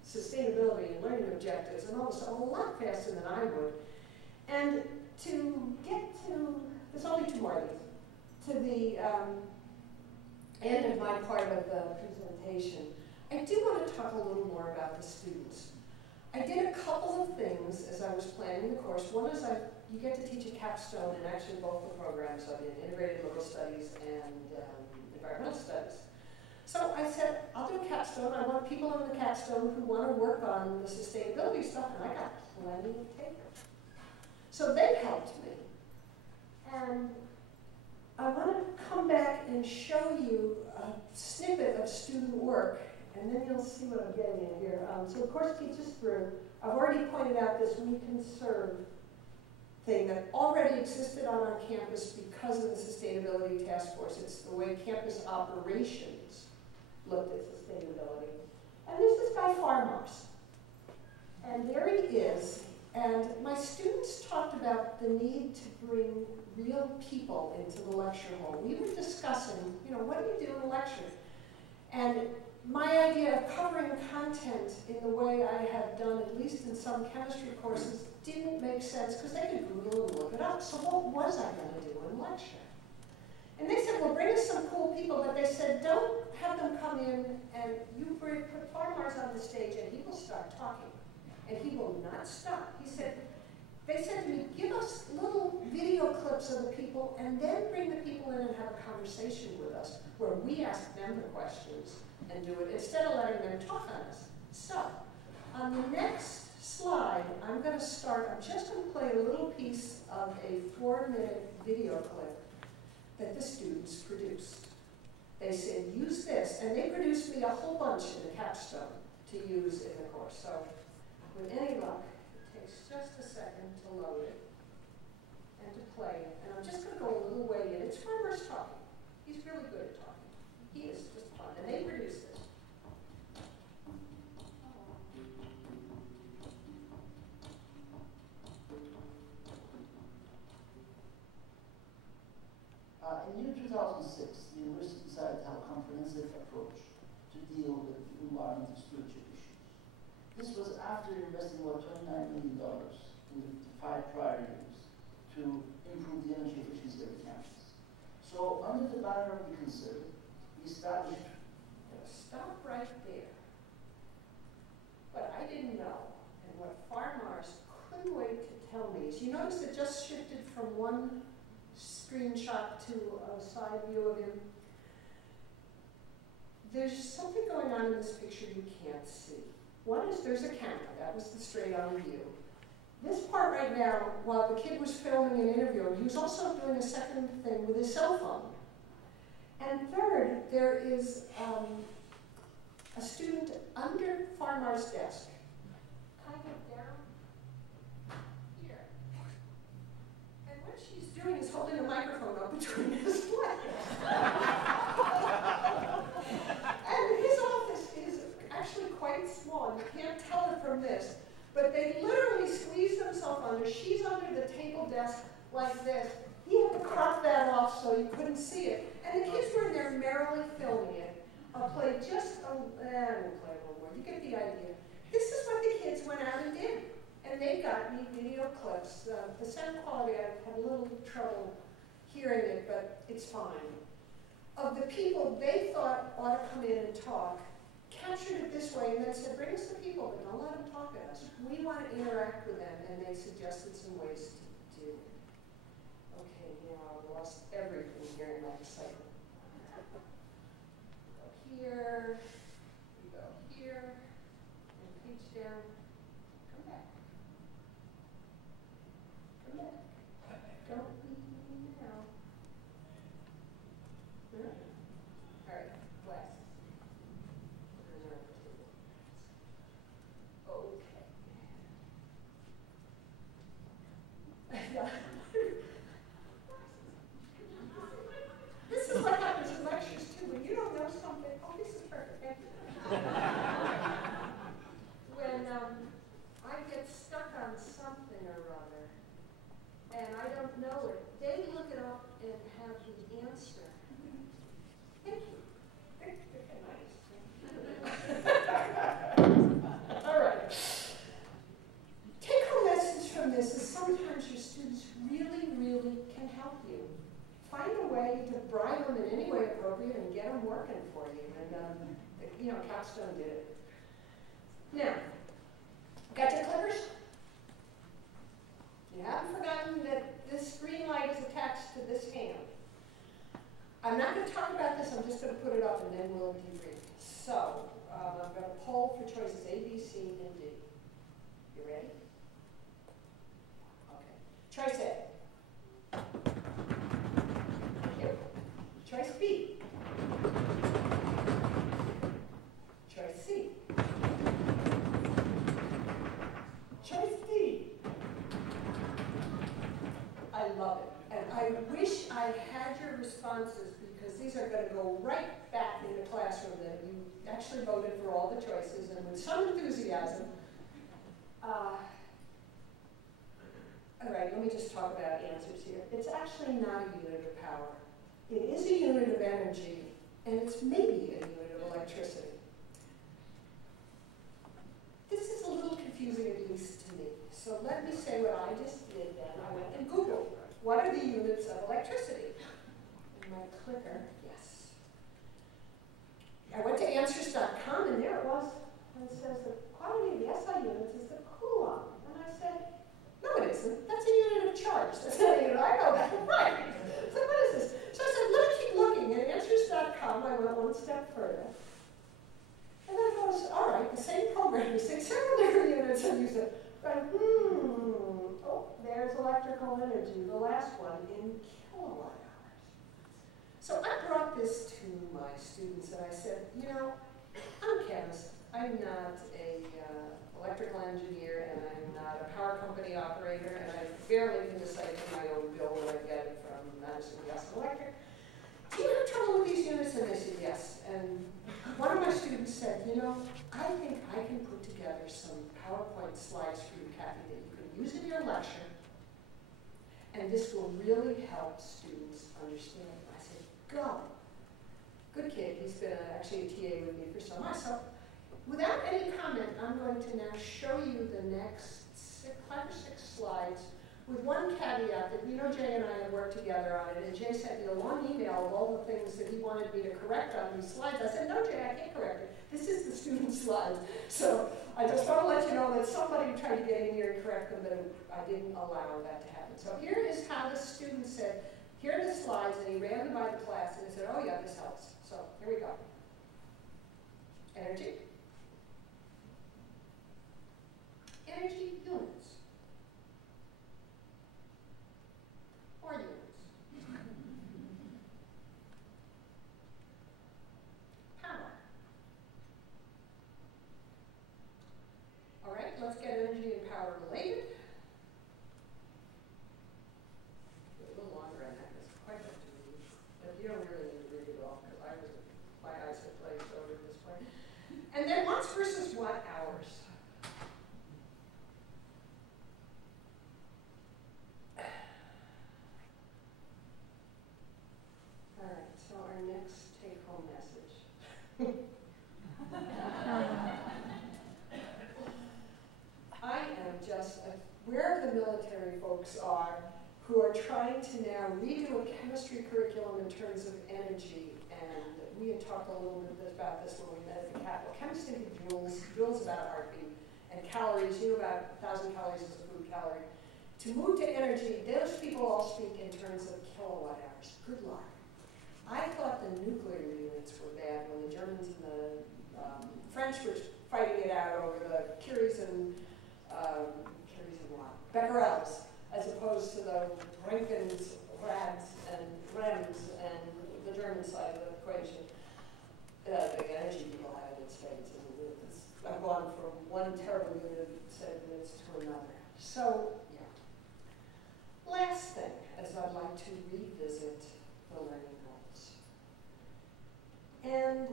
sustainability and learning objectives and all this stuff a lot faster than I would. And to get to, there's only 2 more of these, to the end of my part of the presentation, I do want to talk a little more about the students. I did a couple of things as I was planning the course. One is you get to teach a capstone in actually both the programs of integrated liberal studies and environmental studies. So I said, I'll do a capstone. I want people on the capstone who want to work on the sustainability stuff, and I got plenty of takers. So they helped me. And I want to come back and show you a snippet of student work, and then you'll see what I'm getting at here. So the course teaches through. I've already pointed out this We Can Serve thing that already existed on our campus because of the Sustainability Task Force. It's the way campus operations looked at sustainability. And there's this guy, Farmars. And there he is. And my students talked about the need to bring real people into the lecture hall. We were discussing, what do you do in a lecture? And my idea of covering content in the way I have done, at least in some chemistry courses, didn't make sense because they could Google and look it up. So what was I going to do in lecture? And they said, well, bring us some cool people, but they said, don't have them come in and you put Farmars on the stage and he will start talking. And he will not stop. They said to me, give us little video clips of the people and then bring the people in and have a conversation with us where we ask them the questions and do it instead of letting them talk on us. So, on the next slide, I'm going to start, I'm just going to play a little piece of a 4-minute video clip that the students produced. They said, use this, and they produced me a whole bunch in the capstone to use in the course. So with any luck, it takes just a second to load it and to play it. And I'm just going to go a little way in. It's Farmer's talking. He's really good at talking. He is just fun, and they produced this. In year 2006, the university decided to have a comprehensive approach to deal with environmental stewardship issues. This was after investing about $29 million in the 5 prior years to improve the energy efficiency of the campus. So under the banner of the Consider, we established... Stop right there. What I didn't know, and what Farmars couldn't wait to tell me, is you notice it just shifted from one screenshot to a side view of him. There's something going on in this picture you can't see. One is there's a camera. That was the straight-on view. This part right now, while the kid was filming an interview, he was also doing a second thing with his cell phone. And third, there is a student under Farmar's desk, kind of down here. And what she's doing is holding a microphone up between his legs. And his office is actually quite small. You can't tell it from this. But they literally squeeze themselves under. She's under the table desk like this. He had to crop that off so he couldn't see it. And the kids were in there merrily filming it. I'll play just a, I won't play a little more. You get the idea. This is what the kids went out and did. And they got me video clips. The sound quality, I had a little trouble hearing it, but it's fine. Of the people they thought ought to come in and talk, captured it this way and then said, bring us the people, but don't let them talk at us. We want to interact with them, and they suggested some ways to do it. Okay, now I've lost everything here in my excitement. We go here, we go here, and page down. Come back. Come back. Don't leave me now. All right, glasses. Okay. This is what happens in lectures too. When you don't know something, oh, this is perfect. Thank you. When I get stuck on something or other, and I don't know it, they look it up and have the answer. Thank you. Nice. All right. Take-home message from this is sometimes your students really, really can help you. Find a way to bribe them in any way appropriate and get them working for you. And, Capstone did it. Now, got your clippers? You haven't forgotten that this green light is attached to this hand. I'm not going to talk about this, I'm just going to put it up and then we'll debrief. So, I'm going to poll for choices A, B, C, and D. You ready? Okay. Choice A. Here. Choice B. Choice C. Choice D. I love it. And I wish I had your responses because these are going to go right back in the classroom that you actually voted for all the choices and with some enthusiasm. All right, let me just talk about answers here. It's actually not a unit of power. It is a unit of energy, and it's maybe a unit of electricity. This is a little confusing, at least to me. So let me say what I just did then. I went and Googled, what are the units of electricity? And my clicker, yes. I went to answers.com, and there it was. And it says the quantity of the SI units is the coulomb. And I said, no, it isn't. That's a unit of charge. That's not a unit. I know that. Right. So what is this? So I said, let me keep looking. At answers.com, I went one step further. And then it goes, all right, the same program, you say several different units, and you said, But, oh, there's electrical energy, the last one, in kilowatt hours. So I brought this to my students and I said, you know, I'm a chemist. I'm not a electrical engineer and I'm not a power company operator and I barely can decide my own bill when I get it from Madison Gas and Electric. Do you have trouble with these units? And they said yes. And one of my students said, you know, I think I can put together some PowerPoint slides for you, Kathy, that you can use in your lecture, and this will really help students understand. I said, go. Good kid. He's been actually a TA with me for so much. So without any comment, I'm going to now show you the next 5 or 6 slides with one caveat that, you know, Jay and I have worked together on it, and Jay sent me a long email of all the things that he wanted me to correct on these slides. I said, no, Jay, I can't correct it. This is the student slide. So I just want to let you know that somebody tried to get in here and correct them, but I didn't allow that to happen. So here is how the student said, here are the slides, and he ran them by the class, and he said, oh yeah, this helps. So here we go. Energy. Energy units. Or units. Power. All right, let's get energy and power related. A little longer on that, it's quite hard to read. But you don't really need to read it all, because my eyes have glazed over at this point. And then watts versus watt hours. All right, so our next take-home message. I am just, where the military folks are, who are trying to now redo a chemistry curriculum in terms of energy, and we had talked a little bit about this when we met at the Capitol. Chemists think of joules, joules about a heartbeat, and calories, you know about 1,000 calories is a food calorie. To move to energy, those people all speak in terms of kilowatt hours. Good luck. I thought the nuclear units were bad when the Germans and the French were fighting it out over the Curies and Becquerels, as opposed to the Rankins, Rads, and Rems, and the German side of the equation. The energy people have it in spades. I've gone from one terrible unit of segments to another. So, yeah. Last thing, as I'd like to revisit the learning goals. And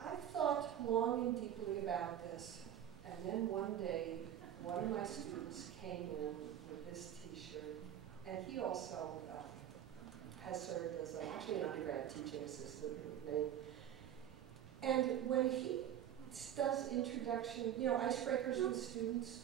I've thought long and deeply about this, and then one day, one of my students came in with this t-shirt, and he also has served as actually an undergrad teaching assistant with me. And when he does introduction, you know, icebreakers with students,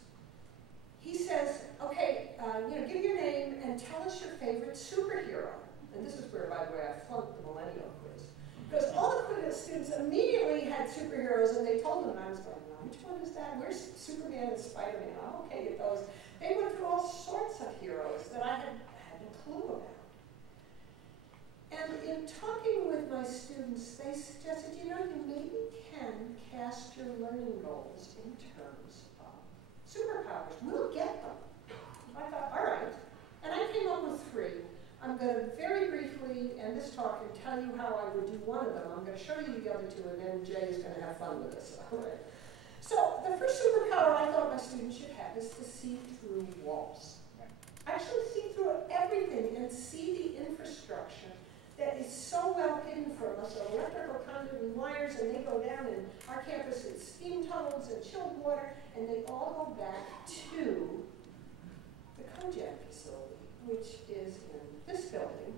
he says, okay, you know, give your name and tell us your favorite superhero. And this is where, by the way, I flunked the millennial quiz. Because all the students immediately had superheroes, and they told them, and I was going, which one is that? Where's Superman and Spider-Man? I'm okay with those. They went through all sorts of heroes that I had no clue about. And in talking with my students, they suggested, you know, you maybe can cast your learning goals in terms of superpowers. We'll get them. I thought, all right. And I came up with 3. I'm going to very briefly end this talk and tell you how I would do one of them. I'm going to show you the other 2, and then Jay is going to have fun with this. All right. So the first superpower I thought my students should have is to see through walls. Actually see through everything and see the infrastructure that is so well hidden from us, of electrical conduit and wires, and they go down, and our campus is steam tunnels and chilled water, and they all go back to the cogen facility, which is in this building.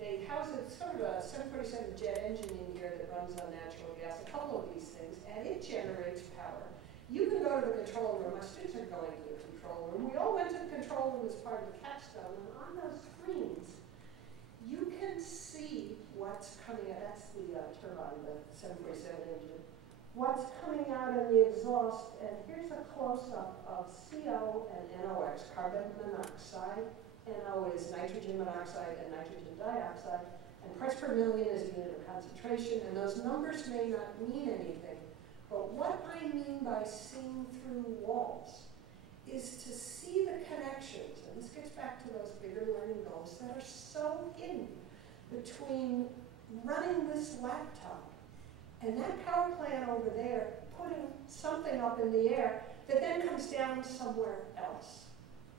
They house sort of a 747 jet engine in here that runs on natural gas, a couple of these things, and it generates power. You can go to the control room. My students are going to the control room. We all went to the control room as part of the capstone, and on those screens, you can see what's coming out. That's the turbine, the 747 engine. What's coming out in the exhaust, and here's a close-up of CO and NOx, carbon monoxide. NO is nitrogen monoxide and nitrogen dioxide, and parts per million is a unit of concentration, and those numbers may not mean anything, but what I mean by seeing through walls is to see the connections, and this gets back to those bigger learning goals that are so hidden between running this laptop and that power plant over there putting something up in the air that then comes down somewhere else.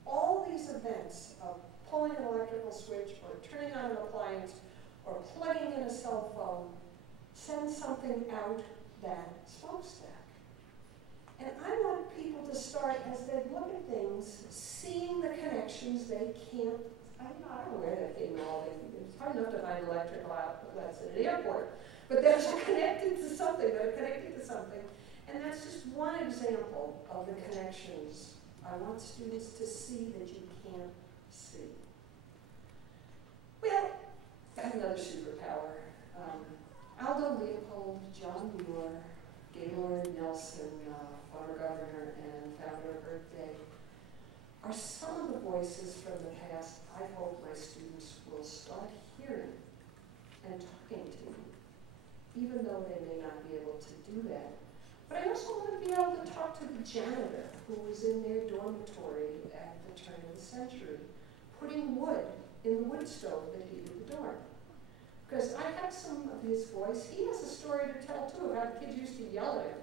All these events of pulling an electrical switch or turning on an appliance or plugging in a cell phone send something out that smokestack. And I want people to start, as they look at things, seeing the connections they can't. I don't know where that came all. It's hard enough to find electrical outlets at an airport, but those are connected to something. They're connected to something, and that's just one example of the connections I want students to see that you can't see. Well, that's another superpower. Aldo Leopold, John Muir, Gaylord Nelson, former governor and founder of Earth Day, are some of the voices from the past I hope my students will start hearing and talking to, even though they may not be able to do that. But I also want to be able to talk to the janitor who was in their dormitory at the turn of the century, putting wood in the wood stove that heated the dorm. Because I have some of his voice. He has a story to tell, too, of how the kids used to yell at him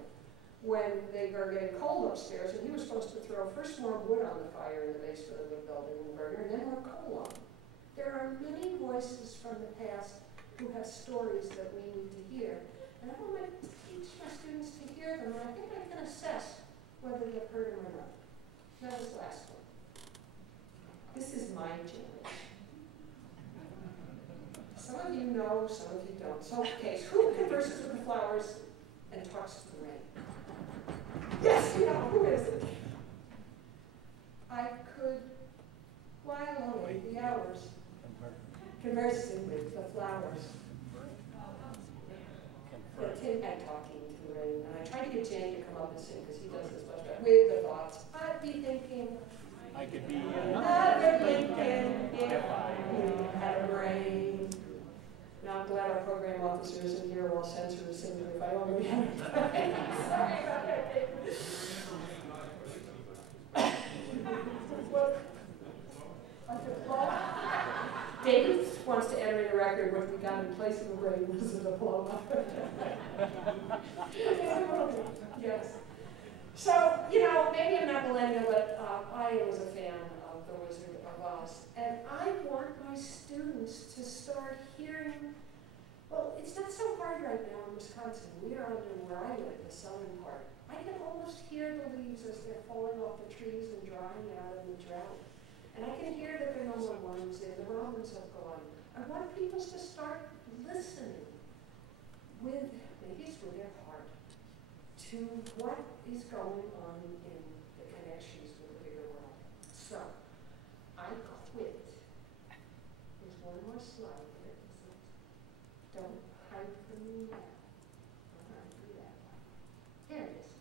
when they were getting cold upstairs, and he was supposed to throw first more wood on the fire in the basement of the building and burner, and then more coal on. There are many voices from the past who have stories that we need to hear. And I want to teach my students to hear them, and I think I can assess whether they've heard them or not. Now this last one. This is my generation. Some of you know, some of you don't. So, okay, who converses with the flowers and talks to the rain? Yes, you know, who is it? I could, while away the hours, conversing with the flowers. And talking to the rain. And I tried to get Jane to come up and sing because he does this much better. With the thoughts, I'd be thinking, I could be another Lincoln if I had a brain. Now I'm glad our program officer isn't here while SENCER is singing if I only had a brain. Sorry about that, David. David wants to enter in the record what we got in place of a brain was a diploma. Yes. So, you know, maybe I'm not millennial, but I was a fan of The Wizard of Oz. And I want my students to start hearing, well, it's not so hard right now in Wisconsin. We are under where I live, the southern part. I can almost hear the leaves as they're falling off the trees and drying out in the drought. And I can hear that there are no more worms there. The robins have gone. I want people to start listening with, maybe it's with their heart, to what is going on in the connections with the bigger world. So, I quit. There's one more slide here, isn't it? Don't hide from me now. Don't hide from me that one. There it is.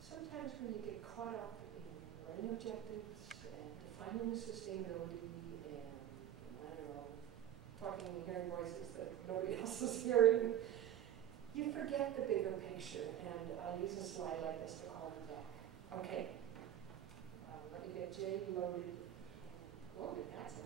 Sometimes when you get caught up in learning objectives and defining sustainability and, I don't know, talking and hearing voices that nobody else is hearing, you forget the bigger picture, and I'll use a slide like this to call it back. Okay. Let me get Jay loaded. Loaded, that's it.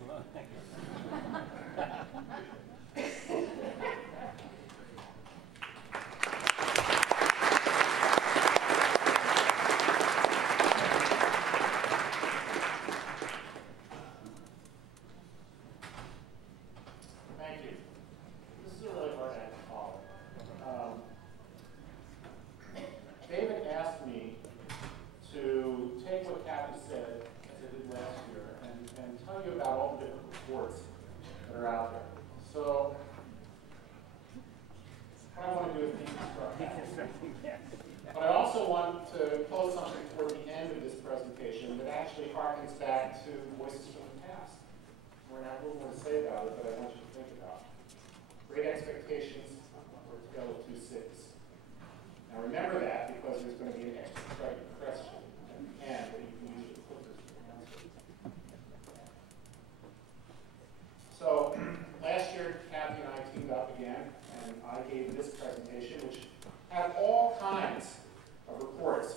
But I also want to close something toward the end of this presentation that actually harkens back to voices from the past. We're not moving to say about it, but I want you to think about it. Great expectations for a scale of 2-6. Now remember that because there's going to be an extra question at the end that you can use your clickers to answer. So last year, Kathy and up again, and I gave this presentation, which had all kinds of reports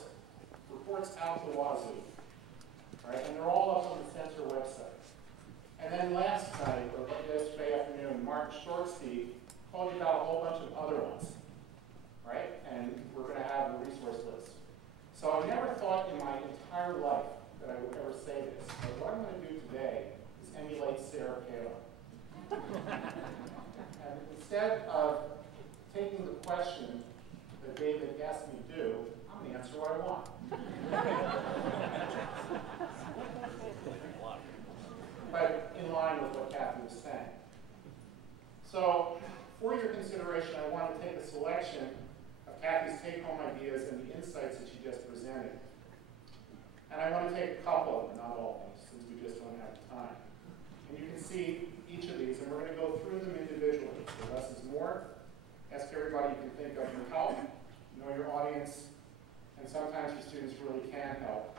out the wazoo, right? And they're all up on the SENCER website. And then last night, or yesterday afternoon, Martin Shortsteed told you about a whole bunch of other ones, right? And we're going to have a resource list. So I never thought in my entire life that I would ever say this, but what I'm going to do today is emulate Sarah Palin. And instead of taking the question that David asked me to do, I'm going to answer what I want. But in line with what Kathy was saying. So, for your consideration, I want to take a selection of Kathy's take-home ideas and the insights that she just presented. And I want to take a couple of them, not all of them, since we just don't have time. And you can see each of these, and we're going to go through them individually. So less is more. Ask everybody you can think of your help, know your audience, and sometimes your students really can help,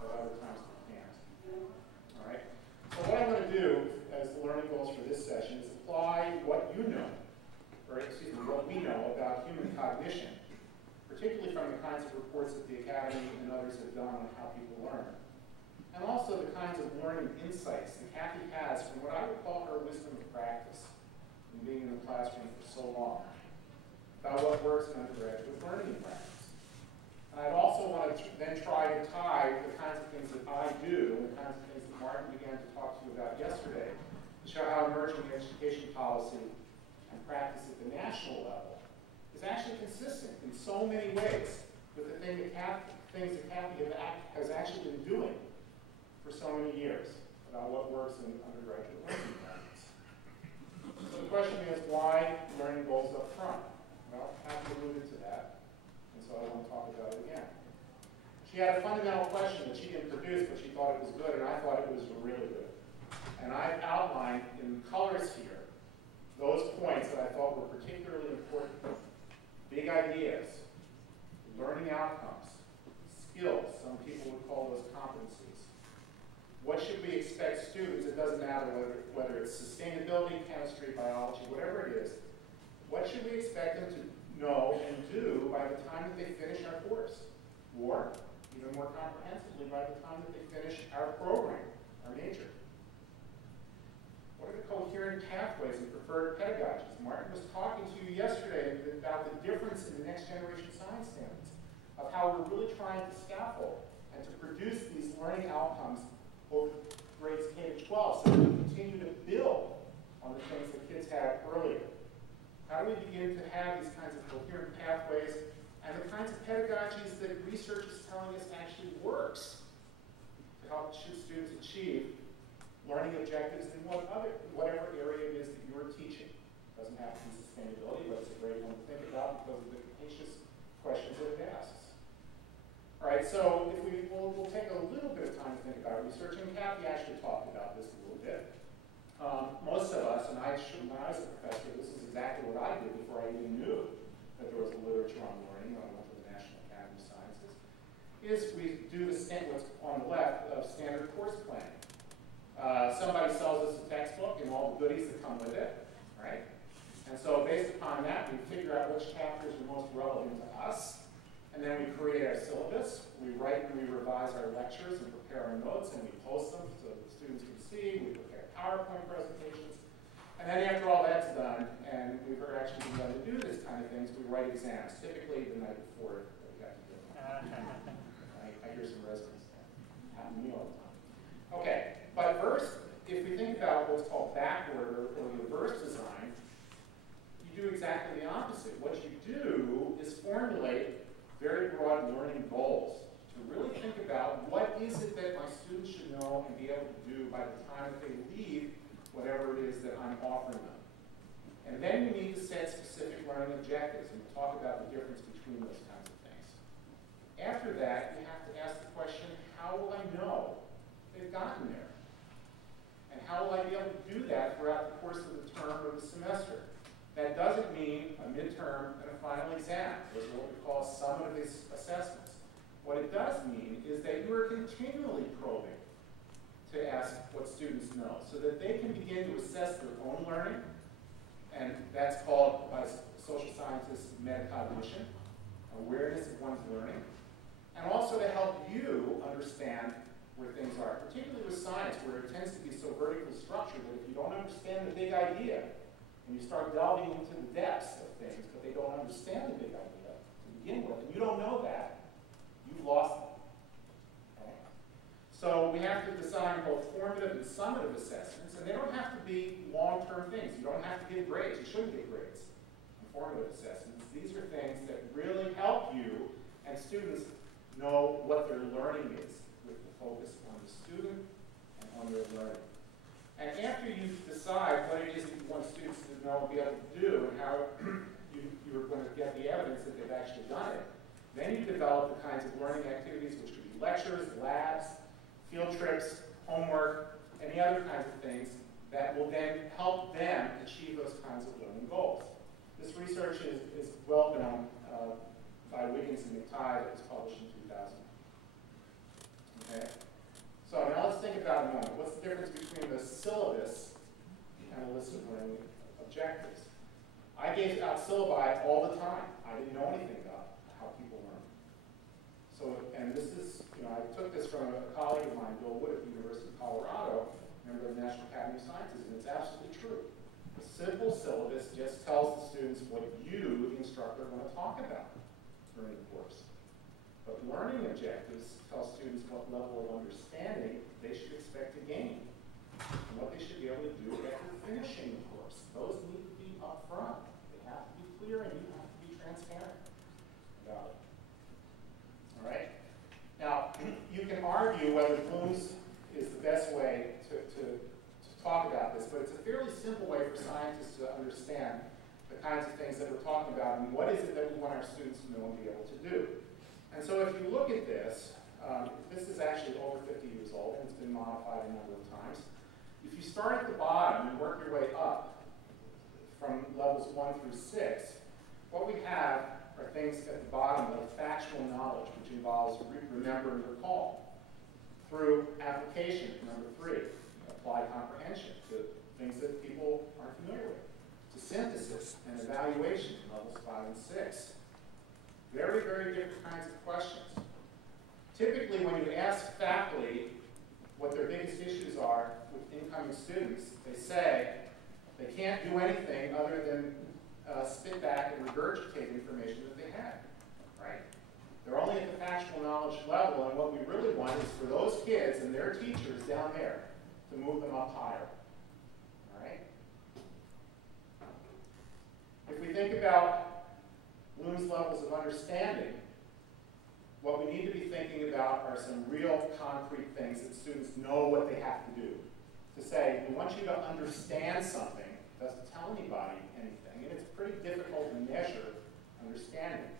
but other times they can't. All right? So what I'm going to do as the learning goals for this session is apply what you know, or excuse me, what we know about human cognition, particularly from the kinds of reports that the Academy and others have done on how people learn. And also the kinds of learning insights that Kathy has from what I would call her wisdom of practice in being in the classroom for so long, about what works in undergraduate learning and practice. And I'd also want to then try to tie the kinds of things that I do and the kinds of things that Martin began to talk to you about yesterday to show how emerging education policy and practice at the national level is actually consistent in so many ways with the things that Kathy has actually been doing for so many years about what works in undergraduate learning practice. So the question is, why learning goals up front? Well, Kathy alluded to that, and so I want to talk about it again. She had a fundamental question that she didn't produce, but she thought it was good, and I thought it was really good. And I've outlined in colors here those points that I thought were particularly important. Big ideas, learning outcomes, skills, some people would call those competencies. What should we expect students, it doesn't matter whether it's sustainability, chemistry, biology, whatever it is, what should we expect them to know and do by the time that they finish our course? Or, even more comprehensively, by the time that they finish our program, our major? What are the coherent pathways and preferred pedagogies? Martin was talking to you yesterday about the difference in the next generation science standards, of how we're really trying to scaffold and to produce these learning outcomes over grades K to 12 so that we continue to build on the things that kids had earlier. How do we begin to have these kinds of coherent pathways and the kinds of pedagogies that research is telling us actually works to help students achieve learning objectives in whatever area it is that you're teaching? It doesn't have to be sustainability, but it's a great one to think about because of the capacious questions that it asks. All right, so if we'll take a little bit of time to think about research, and Kathy actually talked about this a little bit. Most of us, and when I was a professor, this is exactly what I did before I even knew that there was a literature on learning when I went to the National Academy of Sciences, is we do what's on the left of standard course planning. Somebody sells us a textbook and all the goodies that come with it, right? And so based upon that, we figure out which chapters are most relevant to us, and then we create our syllabus. We write and we revise our lectures and prepare our notes, and we post them so the students can see. We prepare PowerPoint presentations. And then after all that's done, and we've actually begun to do this kind of things, we write exams, typically the night before we have to do them. I hear some residents there. Happen to me all the time. Okay, but first, if we think about what's called backward or reverse design, you do exactly the opposite. What you do is formulate very broad learning goals to really think about what is it that my students should know and be able to do by the time that they leave whatever it is that I'm offering them. And then you need to set specific learning objectives, and we'll talk about the difference between those kinds of things. After that, you have to ask the question, how will I know they've gotten there? And how will I be able to do that throughout the course of the term or the semester? That doesn't mean a midterm and a final exam. Those are what we call summative assessments. What it does mean is that you are continually probing to ask what students know so that they can begin to assess their own learning, and That's called, by social scientists, metacognition, awareness of one's learning, and also to help you understand where things are, particularly with science, where it tends to be so vertically structured that if you don't understand the big idea, and you start delving into the depths of things, but they don't understand the big idea to begin with, and you don't know that, you've lost them. Okay? So we have to design both formative and summative assessments, and they don't have to be long-term things. You don't have to get grades. You shouldn't get grades in formative assessments. These are things that really help you and students know what their learning is, with the focus on the student and on their learning. And after you decide what it is that you want students to know and be able to do, and how you're going to get the evidence that they've actually done it, then you develop the kinds of learning activities, which could be lectures, labs, field trips, homework, any other kinds of things that will then help them achieve those kinds of learning goals. This research is well known by Wiggins and McTighe. That was published in 2000. Okay? So now let's think about a moment. What's the difference between the syllabus and a list of learning objectives? I gave out syllabi all the time. I didn't know anything about how people learn. So, and this is, I took this from a colleague of mine, Bill Wood at the University of Colorado, member of the National Academy of Sciences, and it's absolutely true. A simple syllabus just tells the students what you, the instructor, are going to talk about during the course. But learning objectives tell students what level of understanding they should expect to gain, and what they should be able to do after finishing the course. Those need to be upfront. They have to be clear, and you have to be transparent about it. All right? Now, you can argue whether Bloom's is the best way to talk about this, but it's a fairly simple way for scientists to understand the kinds of things that we're talking about and what is it that we want our students to know and be able to do. And so if you look at this, this is actually over 50 years old, and it's been modified a number of times. If you start at the bottom and work your way up from levels 1 through 6, what we have are things at the bottom like factual knowledge, which involves remember and recall, through application, number 3, applied comprehension to things that people aren't familiar with, to synthesis and evaluation, levels 5 and 6. Very, very different kinds of questions. Typically, when you ask faculty what their biggest issues are with incoming students, they say they can't do anything other than spit back and regurgitate information that they had, right? They're only at the factual knowledge level, and what we really want is for those kids and their teachers down there to move them up higher, all right? If we think about Bloom's levels of understanding, what we need to be thinking about are some real concrete things that students know what they have to do. To say, we want you to understand something, doesn't tell anybody anything, and it's pretty difficult to measure understanding.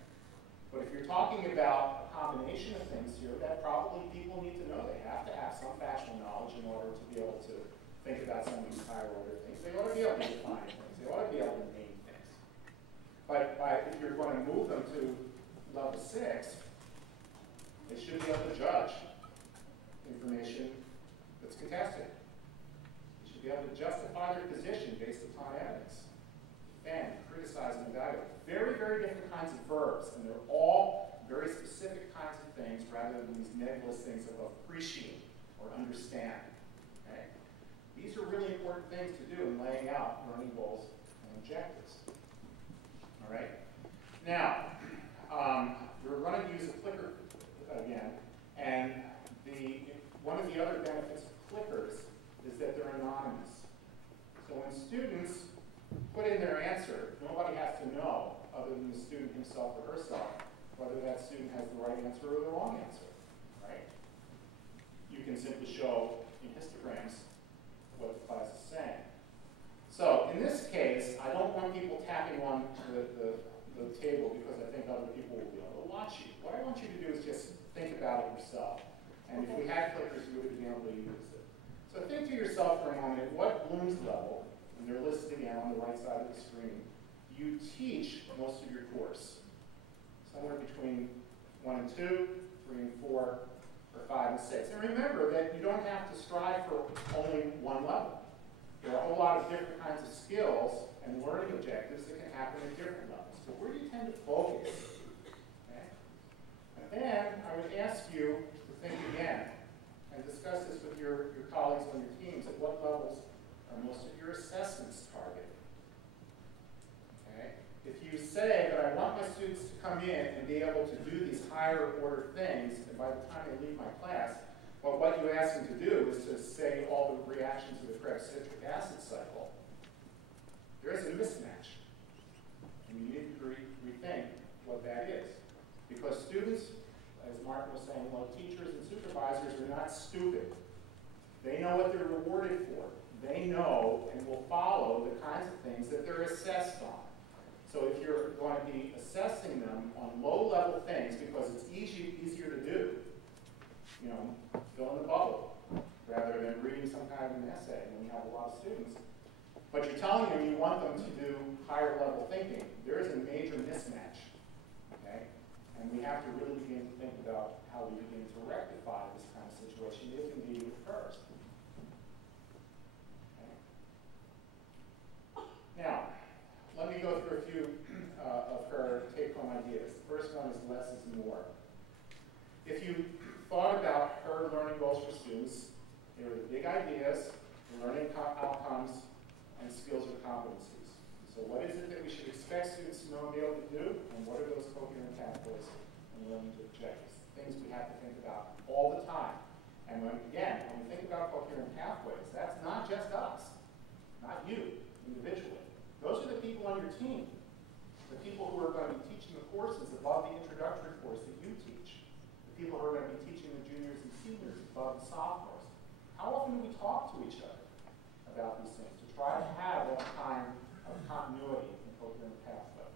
But if you're talking about a combination of things here, that probably people need to know. They have to have some factual knowledge in order to be able to think about some of these higher order things. They ought to be able to define things. They ought to be able to name things. But if you're going to move them to level 6, they should be able to judge information that's contested. They should be able to justify their position based upon evidence. Defend, criticize, and evaluate. Very, very different kinds of verbs, and they're all very specific kinds of things rather than these nebulous things of appreciate or understand. Okay? These are really important things to do in laying out learning goals and objectives. All right? Now, we're going to use a clicker again, and one of the other benefits of clickers is that they're anonymous. So when students put in their answer, nobody has to know, other than the student himself or herself, whether that student has the right answer or the wrong answer, right? You can simply show in histograms what the class is saying. So in this case, I don't want people tapping on the table because I think other people will be able to watch you. What I want you to do is just think about it yourself. And if we had clickers, you would have been able to use it. So think to yourself for a moment, what Bloom's level, and they're listed again on the right side of the screen, you teach most of your course. Somewhere between 1 and 2, 3 and 4, or 5 and 6. And remember that you don't have to strive for only one level. There are a whole lot of different kinds of skills and learning objectives that can happen at different levels. But where do you tend to focus? Okay? And then I would ask you to think again and discuss this with your colleagues on your teams. At what levels are most of your assessments targeted? Okay? If you say that I want my students to come in and be able to do these higher order things, and by the time they leave my class, well, what you ask them to do is to say all the reactions of the Krebs citric acid cycle, there is a mismatch. And you need to rethink what that is. Because students, as Martin was saying, well, teachers and supervisors are not stupid. They know what they're rewarded for. They know and will follow the kinds of things that they're assessed on. So if you're going to be assessing them on low-level things, because it's easier to do, you know, fill in the bubble, rather than reading some kind of an essay when you have a lot of students. But you're telling them you want them to do higher-level thinking. There is a major mismatch, okay? And we have to really begin to think about how we begin to rectify this kind of situation if indeed it occurs. Okay. Now, let me go through a few of her take-home ideas. The first one is less is more. If you thought about her learning goals for students, they were the big ideas, the learning outcomes, and skills or competencies. So what is it that we should expect students to know and be able to do, and what are those coherent pathways and learning objectives? Things we have to think about all the time. And when we think about coherent pathways, that's not just us, not you individually. Those are the people on your team, the people who are going to be teaching the courses above the introductory course that you teach, the people who are going to be teaching the juniors and seniors above the sophomores. How often do we talk to each other about these things to try to have that kind of continuity and coherent pathway?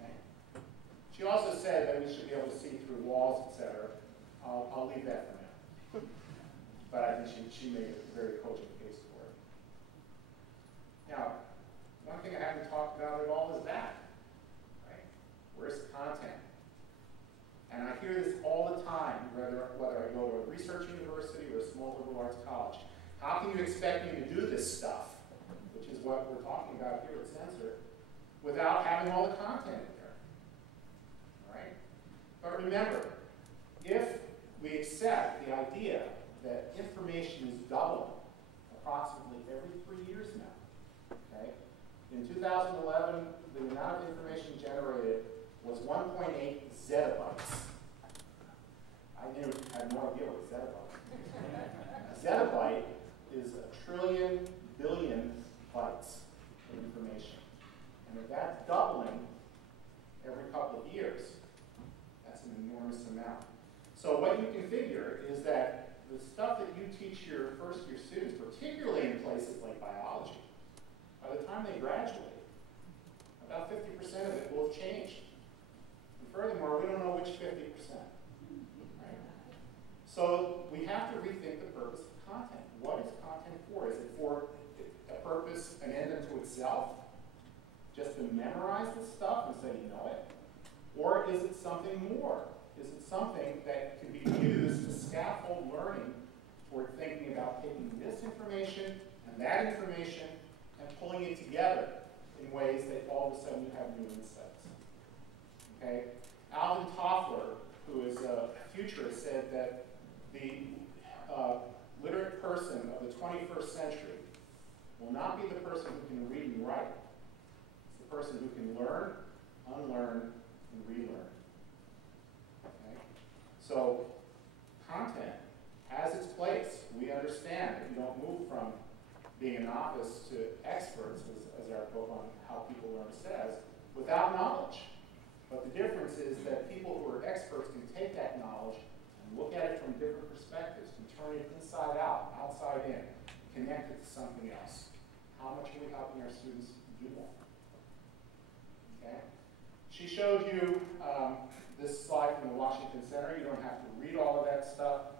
Okay. She also said that we should be able to see through walls, etc. I'll leave that for now. But I think she made a very cogent case for it. Now, one thing I haven't talked about at all is that. Right? Where's the content? And I hear this all the time, whether I go to a research university or a small liberal arts college. How can you expect me to do this stuff, which is what we're talking about here at SENCER, without having all the content in there? All right? But remember, if we accept the idea that information is doubling approximately every 3 years now, okay? In 2011, the amount of information generated was 1.8 zettabytes. I had no idea what a zettabyte was. A zettabyte is 1 trillion billion bytes of information. And if that's doubling every couple of years, that's an enormous amount. So what you can figure is that the stuff that you teach your first-year students, particularly in places like biology, by the time they graduate, about 50% of it will have changed. And furthermore, we don't know which 50%. Right? So we have to rethink the purpose of content. What is content for? Is it for a purpose, an end unto itself? Just to memorize the stuff and say you know it? Or is it something more? Is it something that can be used to scaffold learning toward thinking about taking this information and that information and pulling it together in ways that all of a sudden you have new insights? Okay? Alvin Toffler, who is a futurist, said that the literate person of the 21st century will not be the person who can read and write. It's the person who can learn, unlearn, and relearn. Okay? So content has its place. We understand that you don't move from being a novice to experts, as our book on How People Learn says, without knowledge. But the difference is that people who are experts can take that knowledge and look at it from different perspectives, and turn it inside out, outside in, connect it to something else. How much are we helping our students do that? Okay? She showed you this slide from the Washington Center. You don't have to read all of that stuff,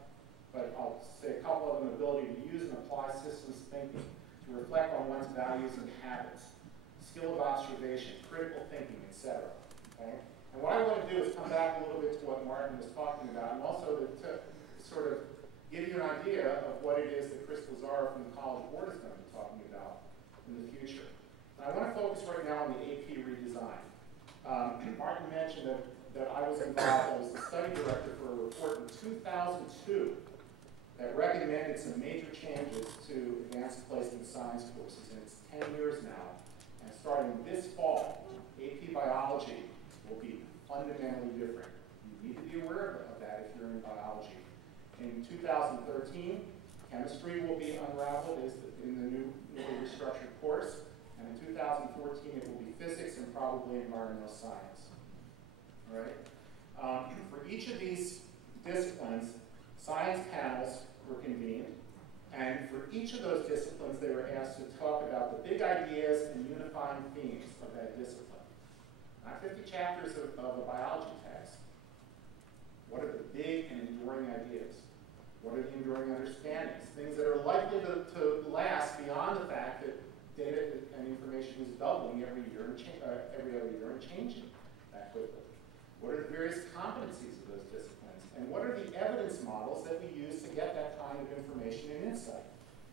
but I'll say a couple of them: ability to use and apply systems thinking, to reflect on one's values and habits, skill of observation, critical thinking, etc. Okay? And what I want to do is come back a little bit to what Martin was talking about, and also to sort of give you an idea of what it is that Chris Lazar from the College Board is going to be talking about in the future. And I want to focus right now on the AP redesign. Martin mentioned that I was involved, I was the study director for a report in 2002 that recommended some major changes to advanced placement science courses, and it's 10 years now. And starting this fall, AP Biology will be fundamentally different. You need to be aware of that if you're in biology. In 2013, chemistry will be unraveled in the newly restructured course, and in 2014 it will be physics and probably environmental science. All right? For each of these disciplines, science panels were convened, and for each of those disciplines they were asked to talk about the big ideas and unifying themes of that discipline. Not 50 chapters of a biology text. What are the big and enduring ideas? What are the enduring understandings? Things that are likely to last beyond the fact that data and information is doubling every year and every other year and changing that quickly. What are the various competencies of those disciplines? And what are the evidence models that we use to get that kind of information and insight,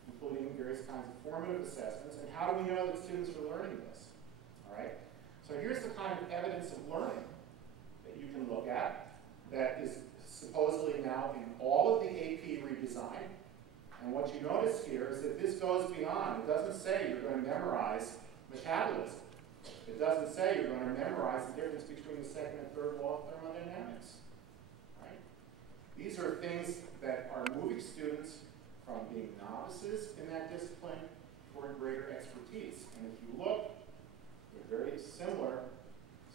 including various kinds of formative assessments, and how do we know that students are learning this? All right? So here's the kind of evidence of learning that you can look at that is supposedly now in all of the AP redesign. And what you notice here is that this goes beyond. It doesn't say you're going to memorize metabolism. It doesn't say you're going to memorize the difference between the second and third law of thermodynamics. Right? These are things that are moving students from being novices in that discipline toward greater expertise. And if you look, they're very similar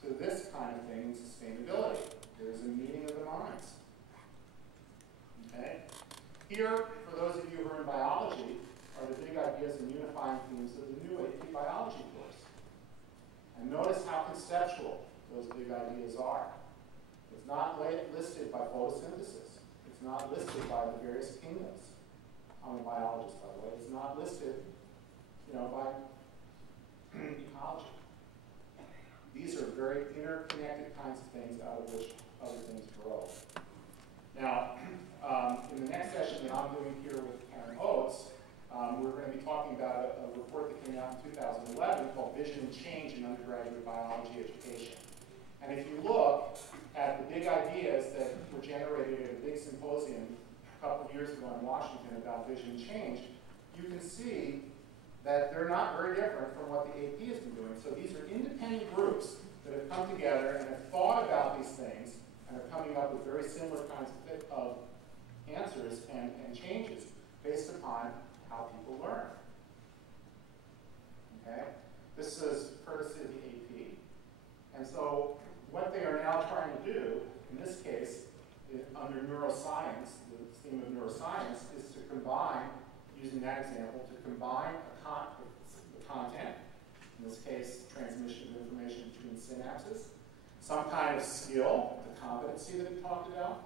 to this kind of thing in sustainability. There's a meeting of the minds. Okay? Here, for those of you who are in biology, are the big ideas and unifying themes of the new AP biology course. And notice how conceptual those big ideas are. It's not listed by photosynthesis. It's not listed by the various kingdoms. I'm a biologist, by the way. It's not listed, by ecology. These are very interconnected kinds of things out of which other things grow. Now, in the next session that I'm doing here with Karen Oates, we're going to be talking about a report that came out in 2011 called Vision and Change in Undergraduate Biology Education. And if you look at the big ideas that were generated at a big symposium a couple of years ago in Washington about vision and change, you can see that they're not very different from what the AP has been doing. So these are independent groups that have come together and have thought about these things and are coming up with very similar kinds of answers and changes based upon how people learn. Okay? This is courtesy of the AP. And so what they are now trying to do, in this case, under neuroscience, the theme of neuroscience, is to combine, using that example, to combine the content, in this case, transmission of information between synapses, some kind of skill, the competency that we talked about,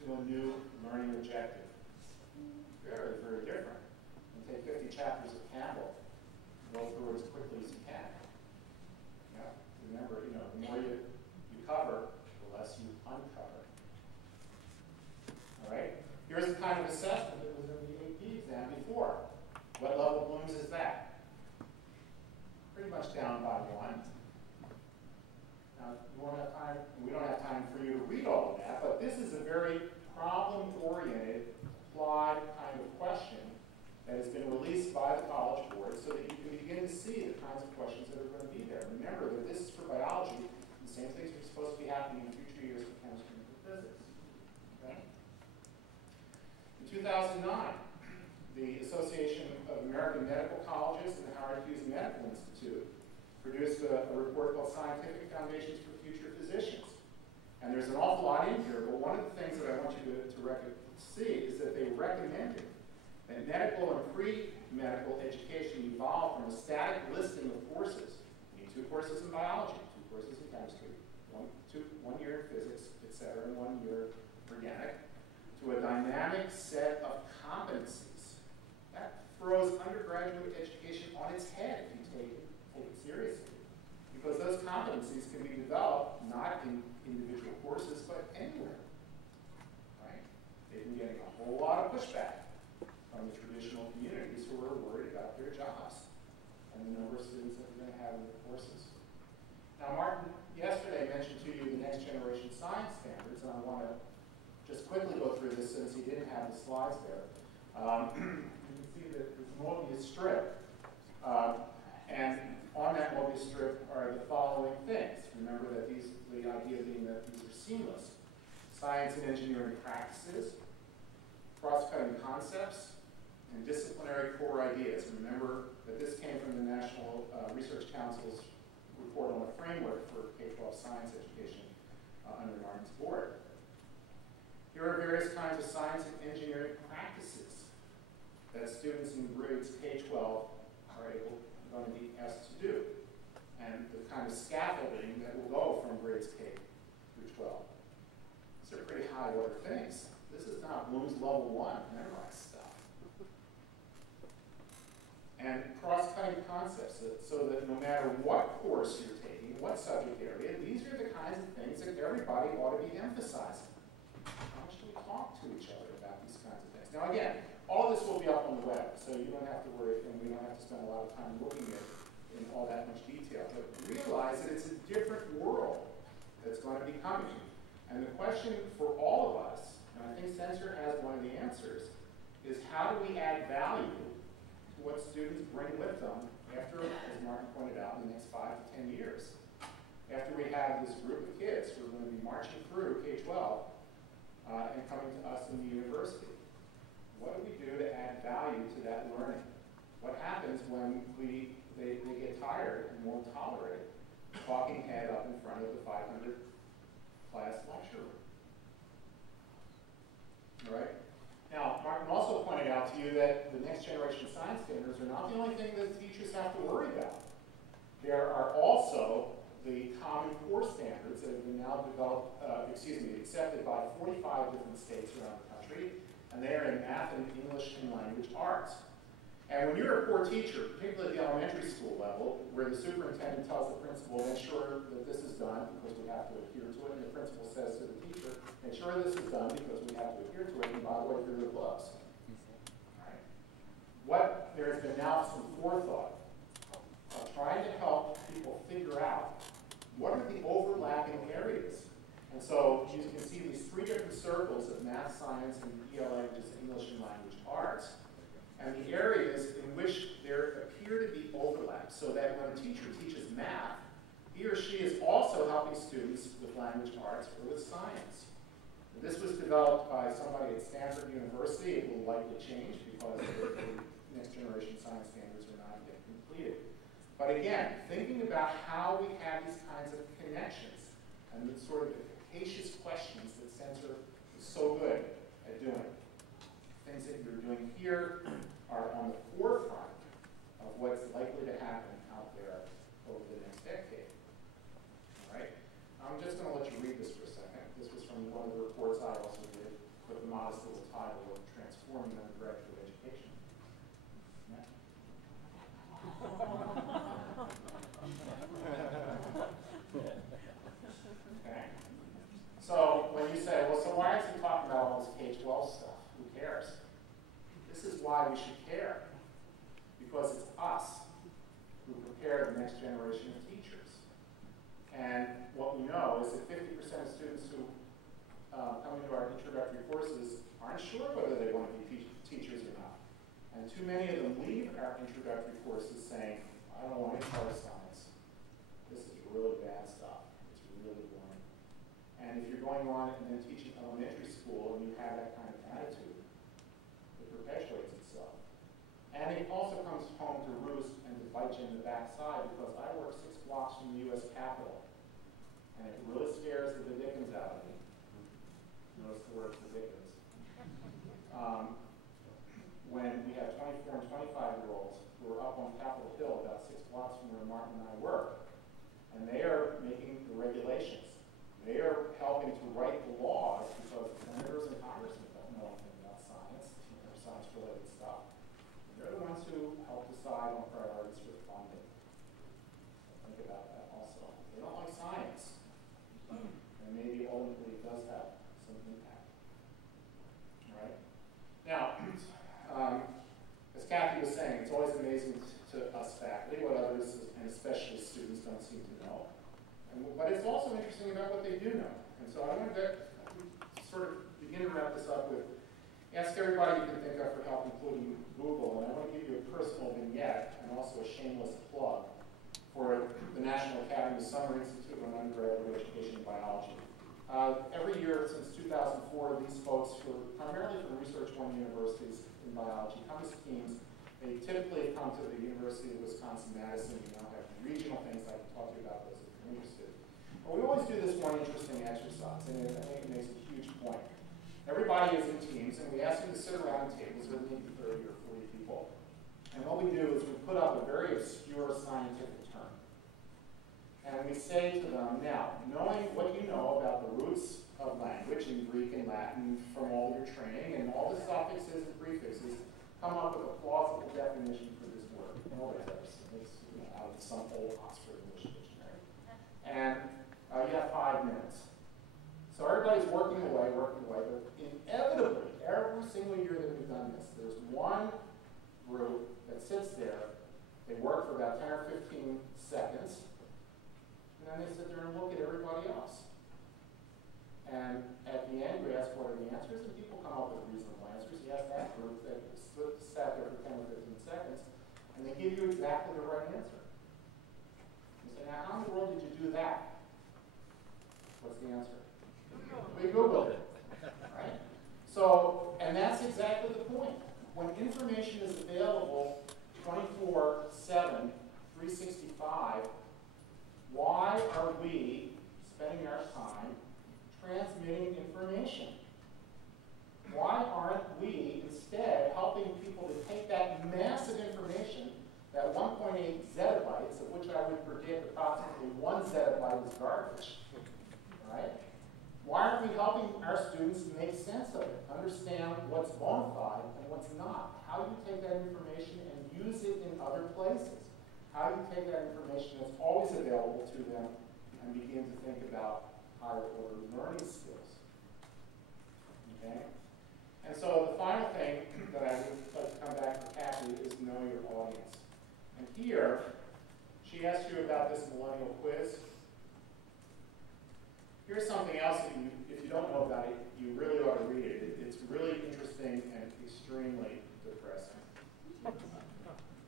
to a new learning objective. Very, very different. And take 50 chapters of Campbell, go through it as quickly as you can. Yeah? Remember, the more you cover, the less you uncover. All right? Here's the kind of assessment that was in the AP exam before. What level of Bloom's is that? Pretty much down by 1. Now, we don't have time for you to read all of that, but this is a very problem-oriented, applied kind of question that has been released by the College Board so that you can begin to see the kinds of questions that are going to be there. Remember that this is for biology. The same things are supposed to be happening in future years for chemistry and for physics. Okay? In 2009, the Association of American Medical Colleges and the Howard Hughes Medical Institute produced a report called Scientific Foundations for Future Physicians. And there's an awful lot in here, but one of the things that I want you to see is that they recommended that medical and pre-medical education evolve from a static listing of courses. You need 2 courses in biology, 2 courses in chemistry, 1 year in physics, etc., and 1 year organic, to a dynamic set of competencies. That throws undergraduate education on its head if you take it seriously. Because those competencies can be developed not in individual courses, but anywhere. Right? they've been getting a whole lot of pushback from the traditional communities who are worried about their jobs and the number of students that they're going to have in the courses. Now, Martin yesterday mentioned to you the next generation science standards, and I want to just quickly go through this since he didn't have the slides there. You can see that this Mobius strip, and on that Mobius strip are the following things. Remember that the idea being that these are seamless. Science and engineering practices, cross-cutting concepts, and disciplinary core ideas. Remember that this came from the National Research Council's report on a framework for K-12 science education under Martin's board. Here are various kinds of science and engineering practices that students in grades K-12 are going to be asked to do, and the kind of scaffolding that will go from grades K through 12. These are pretty high order things. This is not Bloom's level 1 memorize stuff. And cross-cutting concepts, so that no matter what course you're taking, what subject area, these are the kinds of things that everybody ought to be emphasizing. How much do we talk to each other about these kinds of things? Now again, all this will be up on the web, so you don't have to worry, and we don't have to spend a lot of time looking at it in all that much detail. But realize that it's a different world that's going to be coming. And the question for all of us, and I think SENCER has one of the answers, is how do we add value to what students bring with them after, as Martin pointed out, in the next 5 to 10 years? After we have this group of kids who are going to be marching through K-12 and coming to us in the university, what do we do to add value to that learning? What happens when they get tired and won't tolerate talking head up in front of the 500 class lecture room? All right? Now, Martin also pointed out to you that the next generation science standards are not the only thing that teachers have to worry about. There are also the Common Core standards that have been now developed, accepted by 45 different states around the country, and they are in math and English and language arts. And when you're a core teacher, particularly at the elementary school level, where the superintendent tells the principal, make sure that this is done because we have to adhere to it, and the principal says to the teacher, make sure this is done because we have to adhere to it, and by the way, through the books. Right? There has been now some forethought of trying to help people figure out what are the overlapping areas. And so you can see these 3 different circles of math, science, and ELA, which is English and language arts, and the areas in which there appear to be overlaps, so that when a teacher teaches math, he or she is also helping students with language arts or with science. And this was developed by somebody at Stanford University. It will likely change because the next generation science standards are not yet completed. But again, thinking about how we have these kinds of connections and the sort of efficacious questions that SENCER is so good at doing. Things that you're doing here are on the forefront of what's likely to happen out there over the next decade. All right? I'm just going to let you read this for a second. This was from one of the reports I also did with the modest little title of Transforming Undergraduate Education. Yeah. Okay. So when you say, well, so why is he talking about all this K-12 stuff? Who cares? This is why we should care. Because it's us who prepare the next generation of teachers. And what we know is that 50% of students who come into our introductory courses aren't sure whether they want to be teachers or not. And too many of them leave our introductory courses saying, I don't want any part of science. This is really bad stuff. It's really boring. And if you're going on and then teaching elementary school and you have that kind of attitude, it perpetuates itself. And it also comes home to roost and to bite you in the backside because I work 6 blocks from the U.S. Capitol. And it really scares the Dickens out of me. Notice the word the Dickens. When we have 24 and 25-year-olds who are up on Capitol Hill about 6 blocks from where Martin and I work, and they are making the regulations. They are helping to write the laws because senators and congressmen don't know anything about science or science-related stuff. They're the ones who help decide on priorities for funding. So think about that also. They don't like science. And maybe ultimately it does have some impact. Now, as Kathy was saying, it's always amazing to us faculty what others, and especially students, don't seem to know. But it's also interesting about what they do know. And so I wanted to sort of begin to wrap this up with, ask everybody you can think of for help, including Google. And I want to give you a personal vignette and also a shameless plug for the National Academy Summer Institute on Undergraduate Education in Biology. Every year since 2004, these folks, who are primarily from Research One universities in biology, come as teams. They typically come to the University of Wisconsin-Madison. We now have regional things I can talk to you about those if you're interested. But we always do this one interesting exercise, and I think it makes a huge point. Everybody is in teams, and we ask them to sit around tables with maybe 30 or 40 people. And what we do is we put up a very obscure scientific term. And we say to them, now, knowing what you know about the roots of language in Greek and Latin from all your training and all the suffixes and prefixes, come up with a plausible definition for this word. Nobody's ever seen it. It's out of some old Oxford English dictionary. And you have 5 minutes. So everybody's working away, but inevitably, every single year that we've done this, there's one group that sits there, they work for about 10 or 15 seconds, and then they sit there and look at everybody else. And at the end, we ask what are the answers, and people come up with reasonable answers. You ask that group that sat there for 10 or 15 seconds, and they give you exactly the right answer. You say, now, how in the world did you do that? What's the answer? We Googled it, right? So, and that's exactly the point. When information is available 24/7, 365, why are we spending our time transmitting information? Why aren't we instead helping people to take that massive information, that 1.8 zettabytes, of which I would predict approximately 1 zettabyte is garbage, right? Why aren't we helping our students make sense of it, understand what's bona fide and what's not? How you take that information and use it in other places? How you take that information that's always available to them and begin to think about higher order learning skills. Okay? And so the final thing that I would like to come back to Kathy is know your audience. And here, she asked you about this millennial quiz. Here's something else that if you don't know about it, you really ought to read it. It's really interesting and extremely depressing.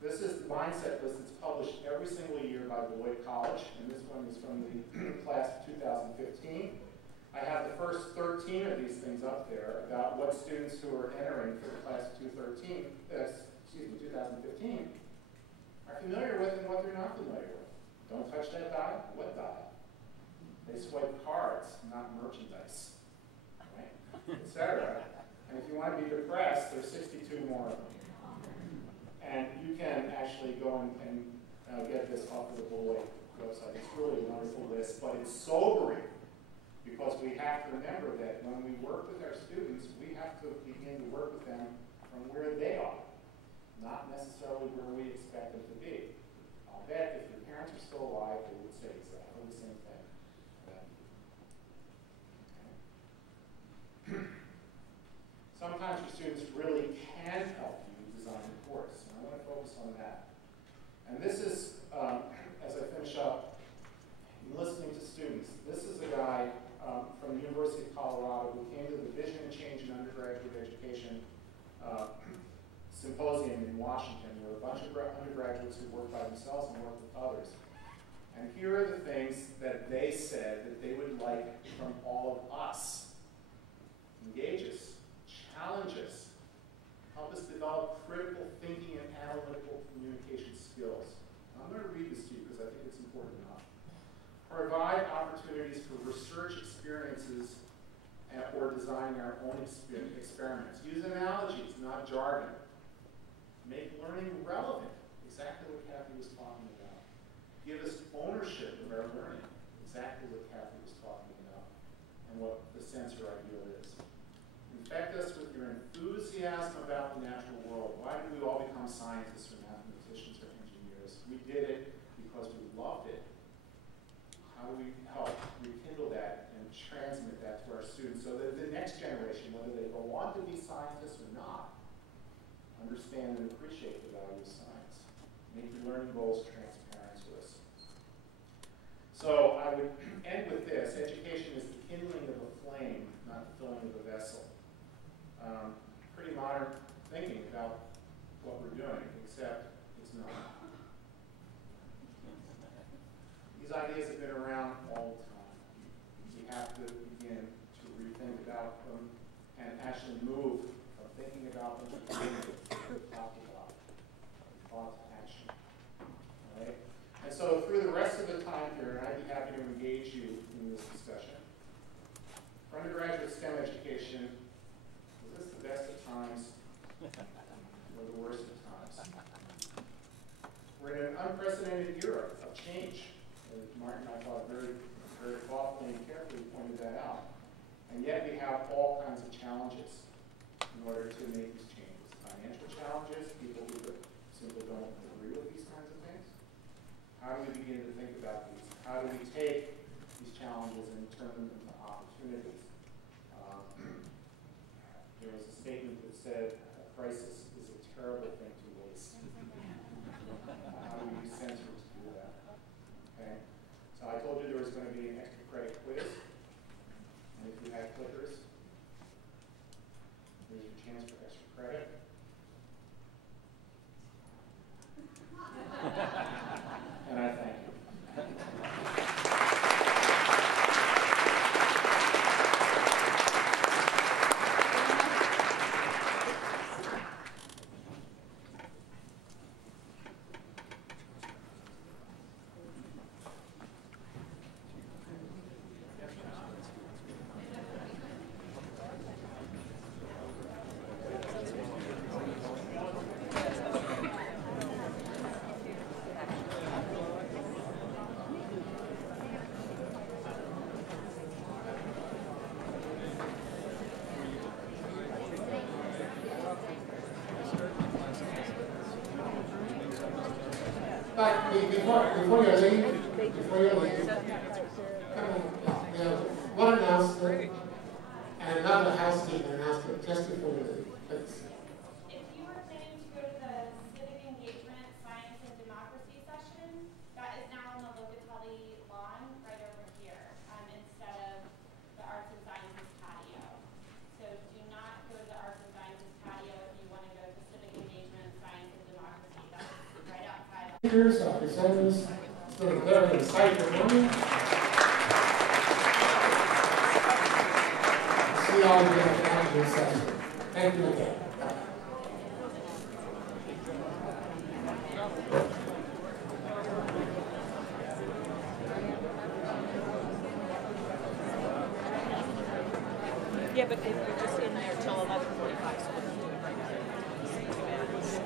This is the mindset list that's published every single year by Beloit College, and this one is from the class of 2015. I have the first 13 of these things up there about what students who are entering for the class of 2015 are familiar with and what they're not familiar with. Don't touch that die. What die? They swipe cards, not merchandise, right? Etc. And if you want to be depressed, there's 62 more of them. And you can actually go and get this off of the Beloit website. It's really a wonderful list, but it's sobering because we have to remember that when we work with our students, we have to begin to work with them from where they are, not necessarily where we expect them to be. I'll bet if your parents are still alive, they would say exactly the same thing. Okay. Sometimes your students really can help you design a course, and I want to focus on that. And this is, as I finish up, listening to students. This is a guy from the University of Colorado who came to the Vision and Change in Undergraduate Education Symposium in Washington, where a bunch of undergraduates who work by themselves and work with others. And here are the things that they said that they would like from all of us. Engage us, challenge us, help us develop critical thinking and analytical communication skills. I'm going to read this to you because I think it's important enough. Provide opportunities for research experiences or designing our own experiments. Use analogies, not jargon. Make learning relevant, exactly what Kathy was talking about. Give us ownership of our learning, exactly what Kathy was talking about, and what the SENCER ideal is. Infect us with your enthusiasm about the natural world. Why did we all become scientists or mathematicians or engineers? We did it because we loved it. How do we help rekindle that and transmit that to our students so that the next generation, whether they go on to be scientists or not, learning goals transparent to us. So I would end with this. Education is the kindling of a flame, not the filling of a vessel. Pretty modern thinking about what we're doing, except it's not. These ideas have been around all the time. We have to begin to rethink about them and actually move from thinking about them to doing them, talking about them, thought to action. All right? And so through the rest of the time period, I'd be happy to engage you in this discussion. For undergraduate STEM education, was this the best of times or the worst of times? We're in an unprecedented era of change. Martin, I thought, very, very thoughtfully and carefully pointed that out. And yet we have all kinds of challenges in order to make these changes. Financial challenges, people who simply don't agree with these kinds of things. How do we begin to think about these? How do we take these challenges and turn them into opportunities? There was a statement that said, a crisis is a terrible thing to waste. How do we use SENCER to do that? Okay. So I told you there was going to be an extra credit quiz. And if you had clickers, there's your chance for extra credit. And I thank you. But before you leave, we have one announcement and another housekeeping announcement just before we leave, please. If you were planning to go to the Civic Engagement, Science, and Democracy session, that is now on the Locatelli lawn right over here, instead of the Arts and Sciences patio. So do not go to the Arts and Sciences patio if you want to go to Civic Engagement, Science, and Democracy. That's right outside. Speakers, presenters, it's been a very insightful morning. See all of you at the end of this session. Thank you again. Yeah, but we're just in there till 11:45, so let's do it right now. 2 minutes.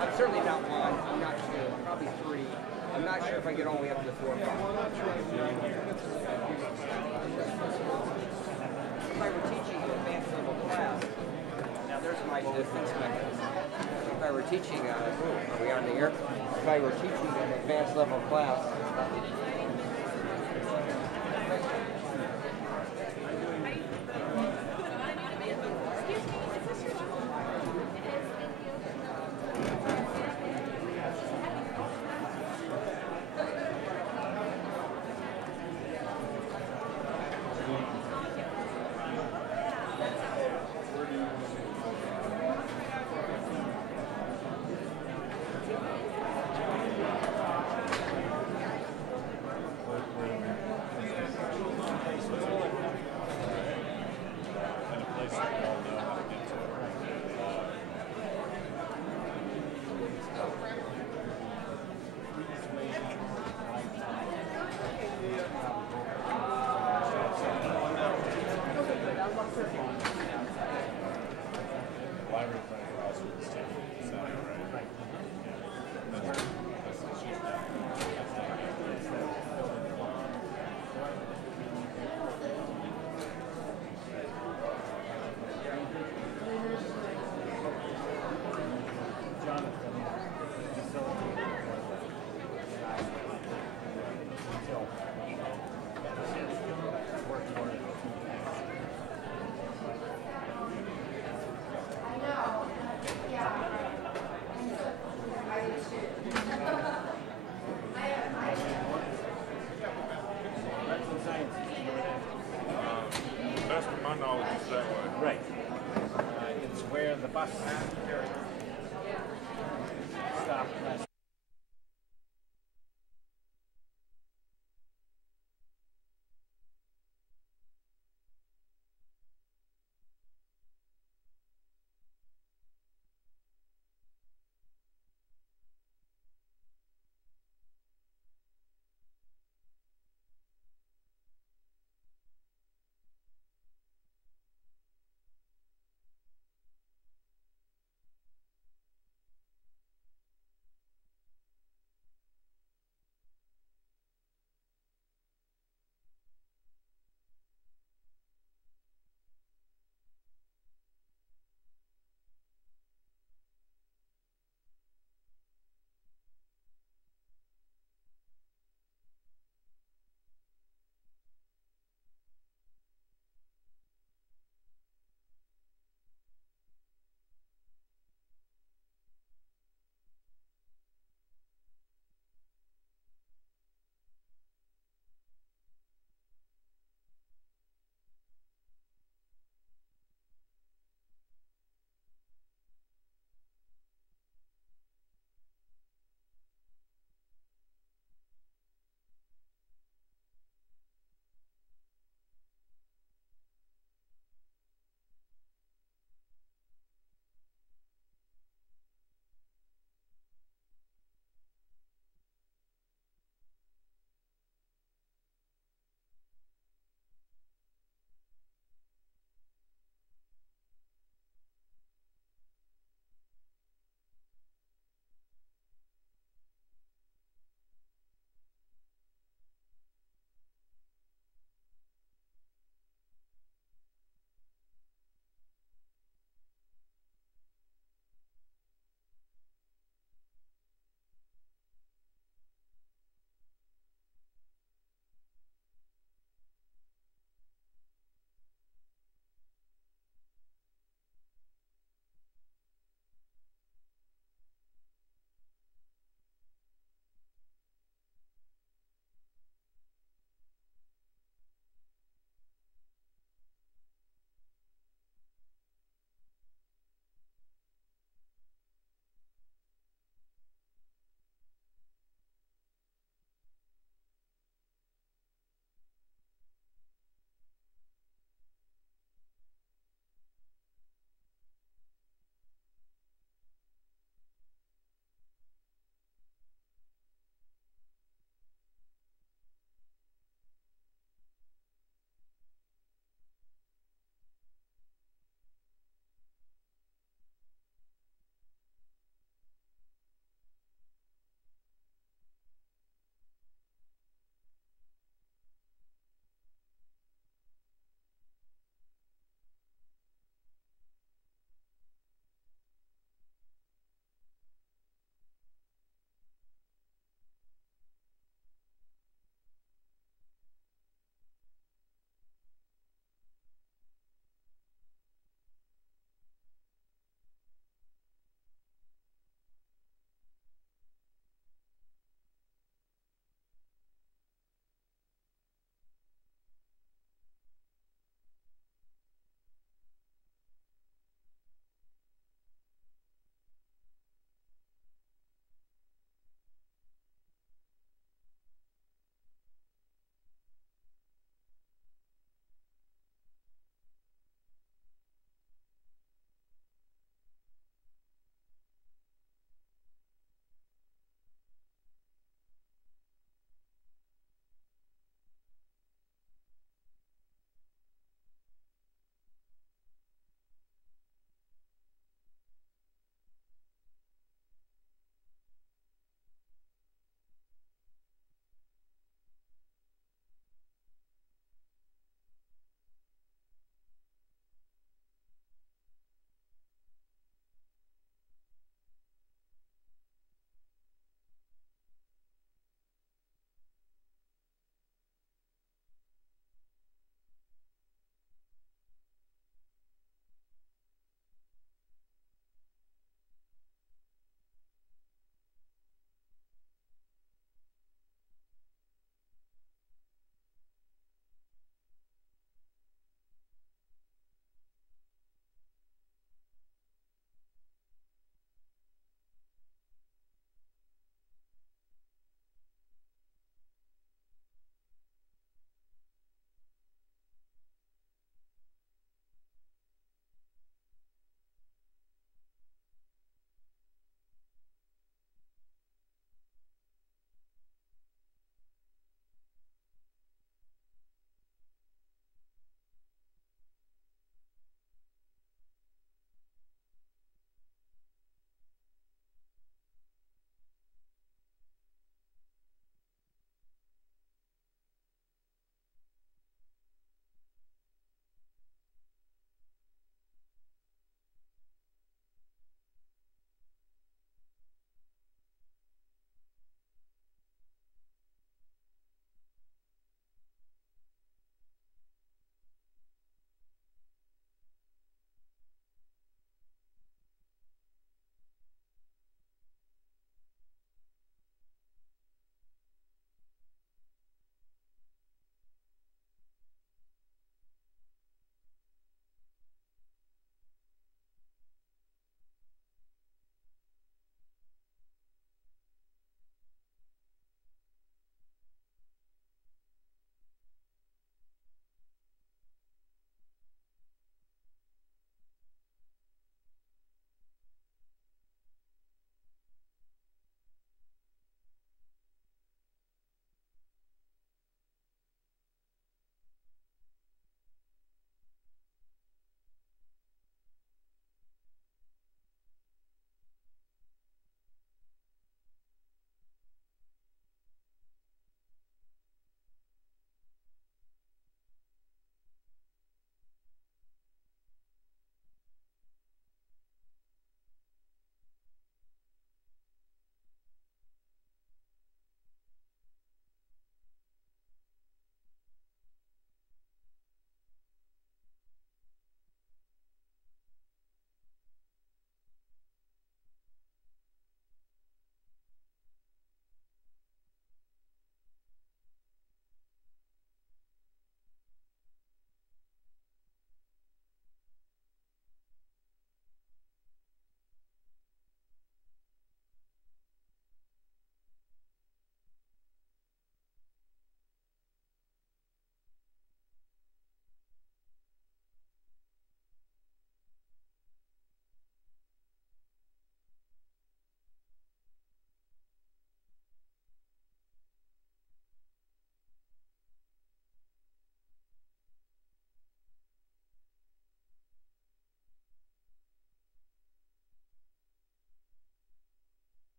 I'm certainly not one. I'm not sure. Probably 3. I'm not sure if I get all the way up to 4 or 5. If I were teaching an advanced level class, now there's my defense mechanism. If I were teaching, are we on the air? If I were teaching an advanced level class, Best of my knowledge is that way. Right. It's where the bus stop.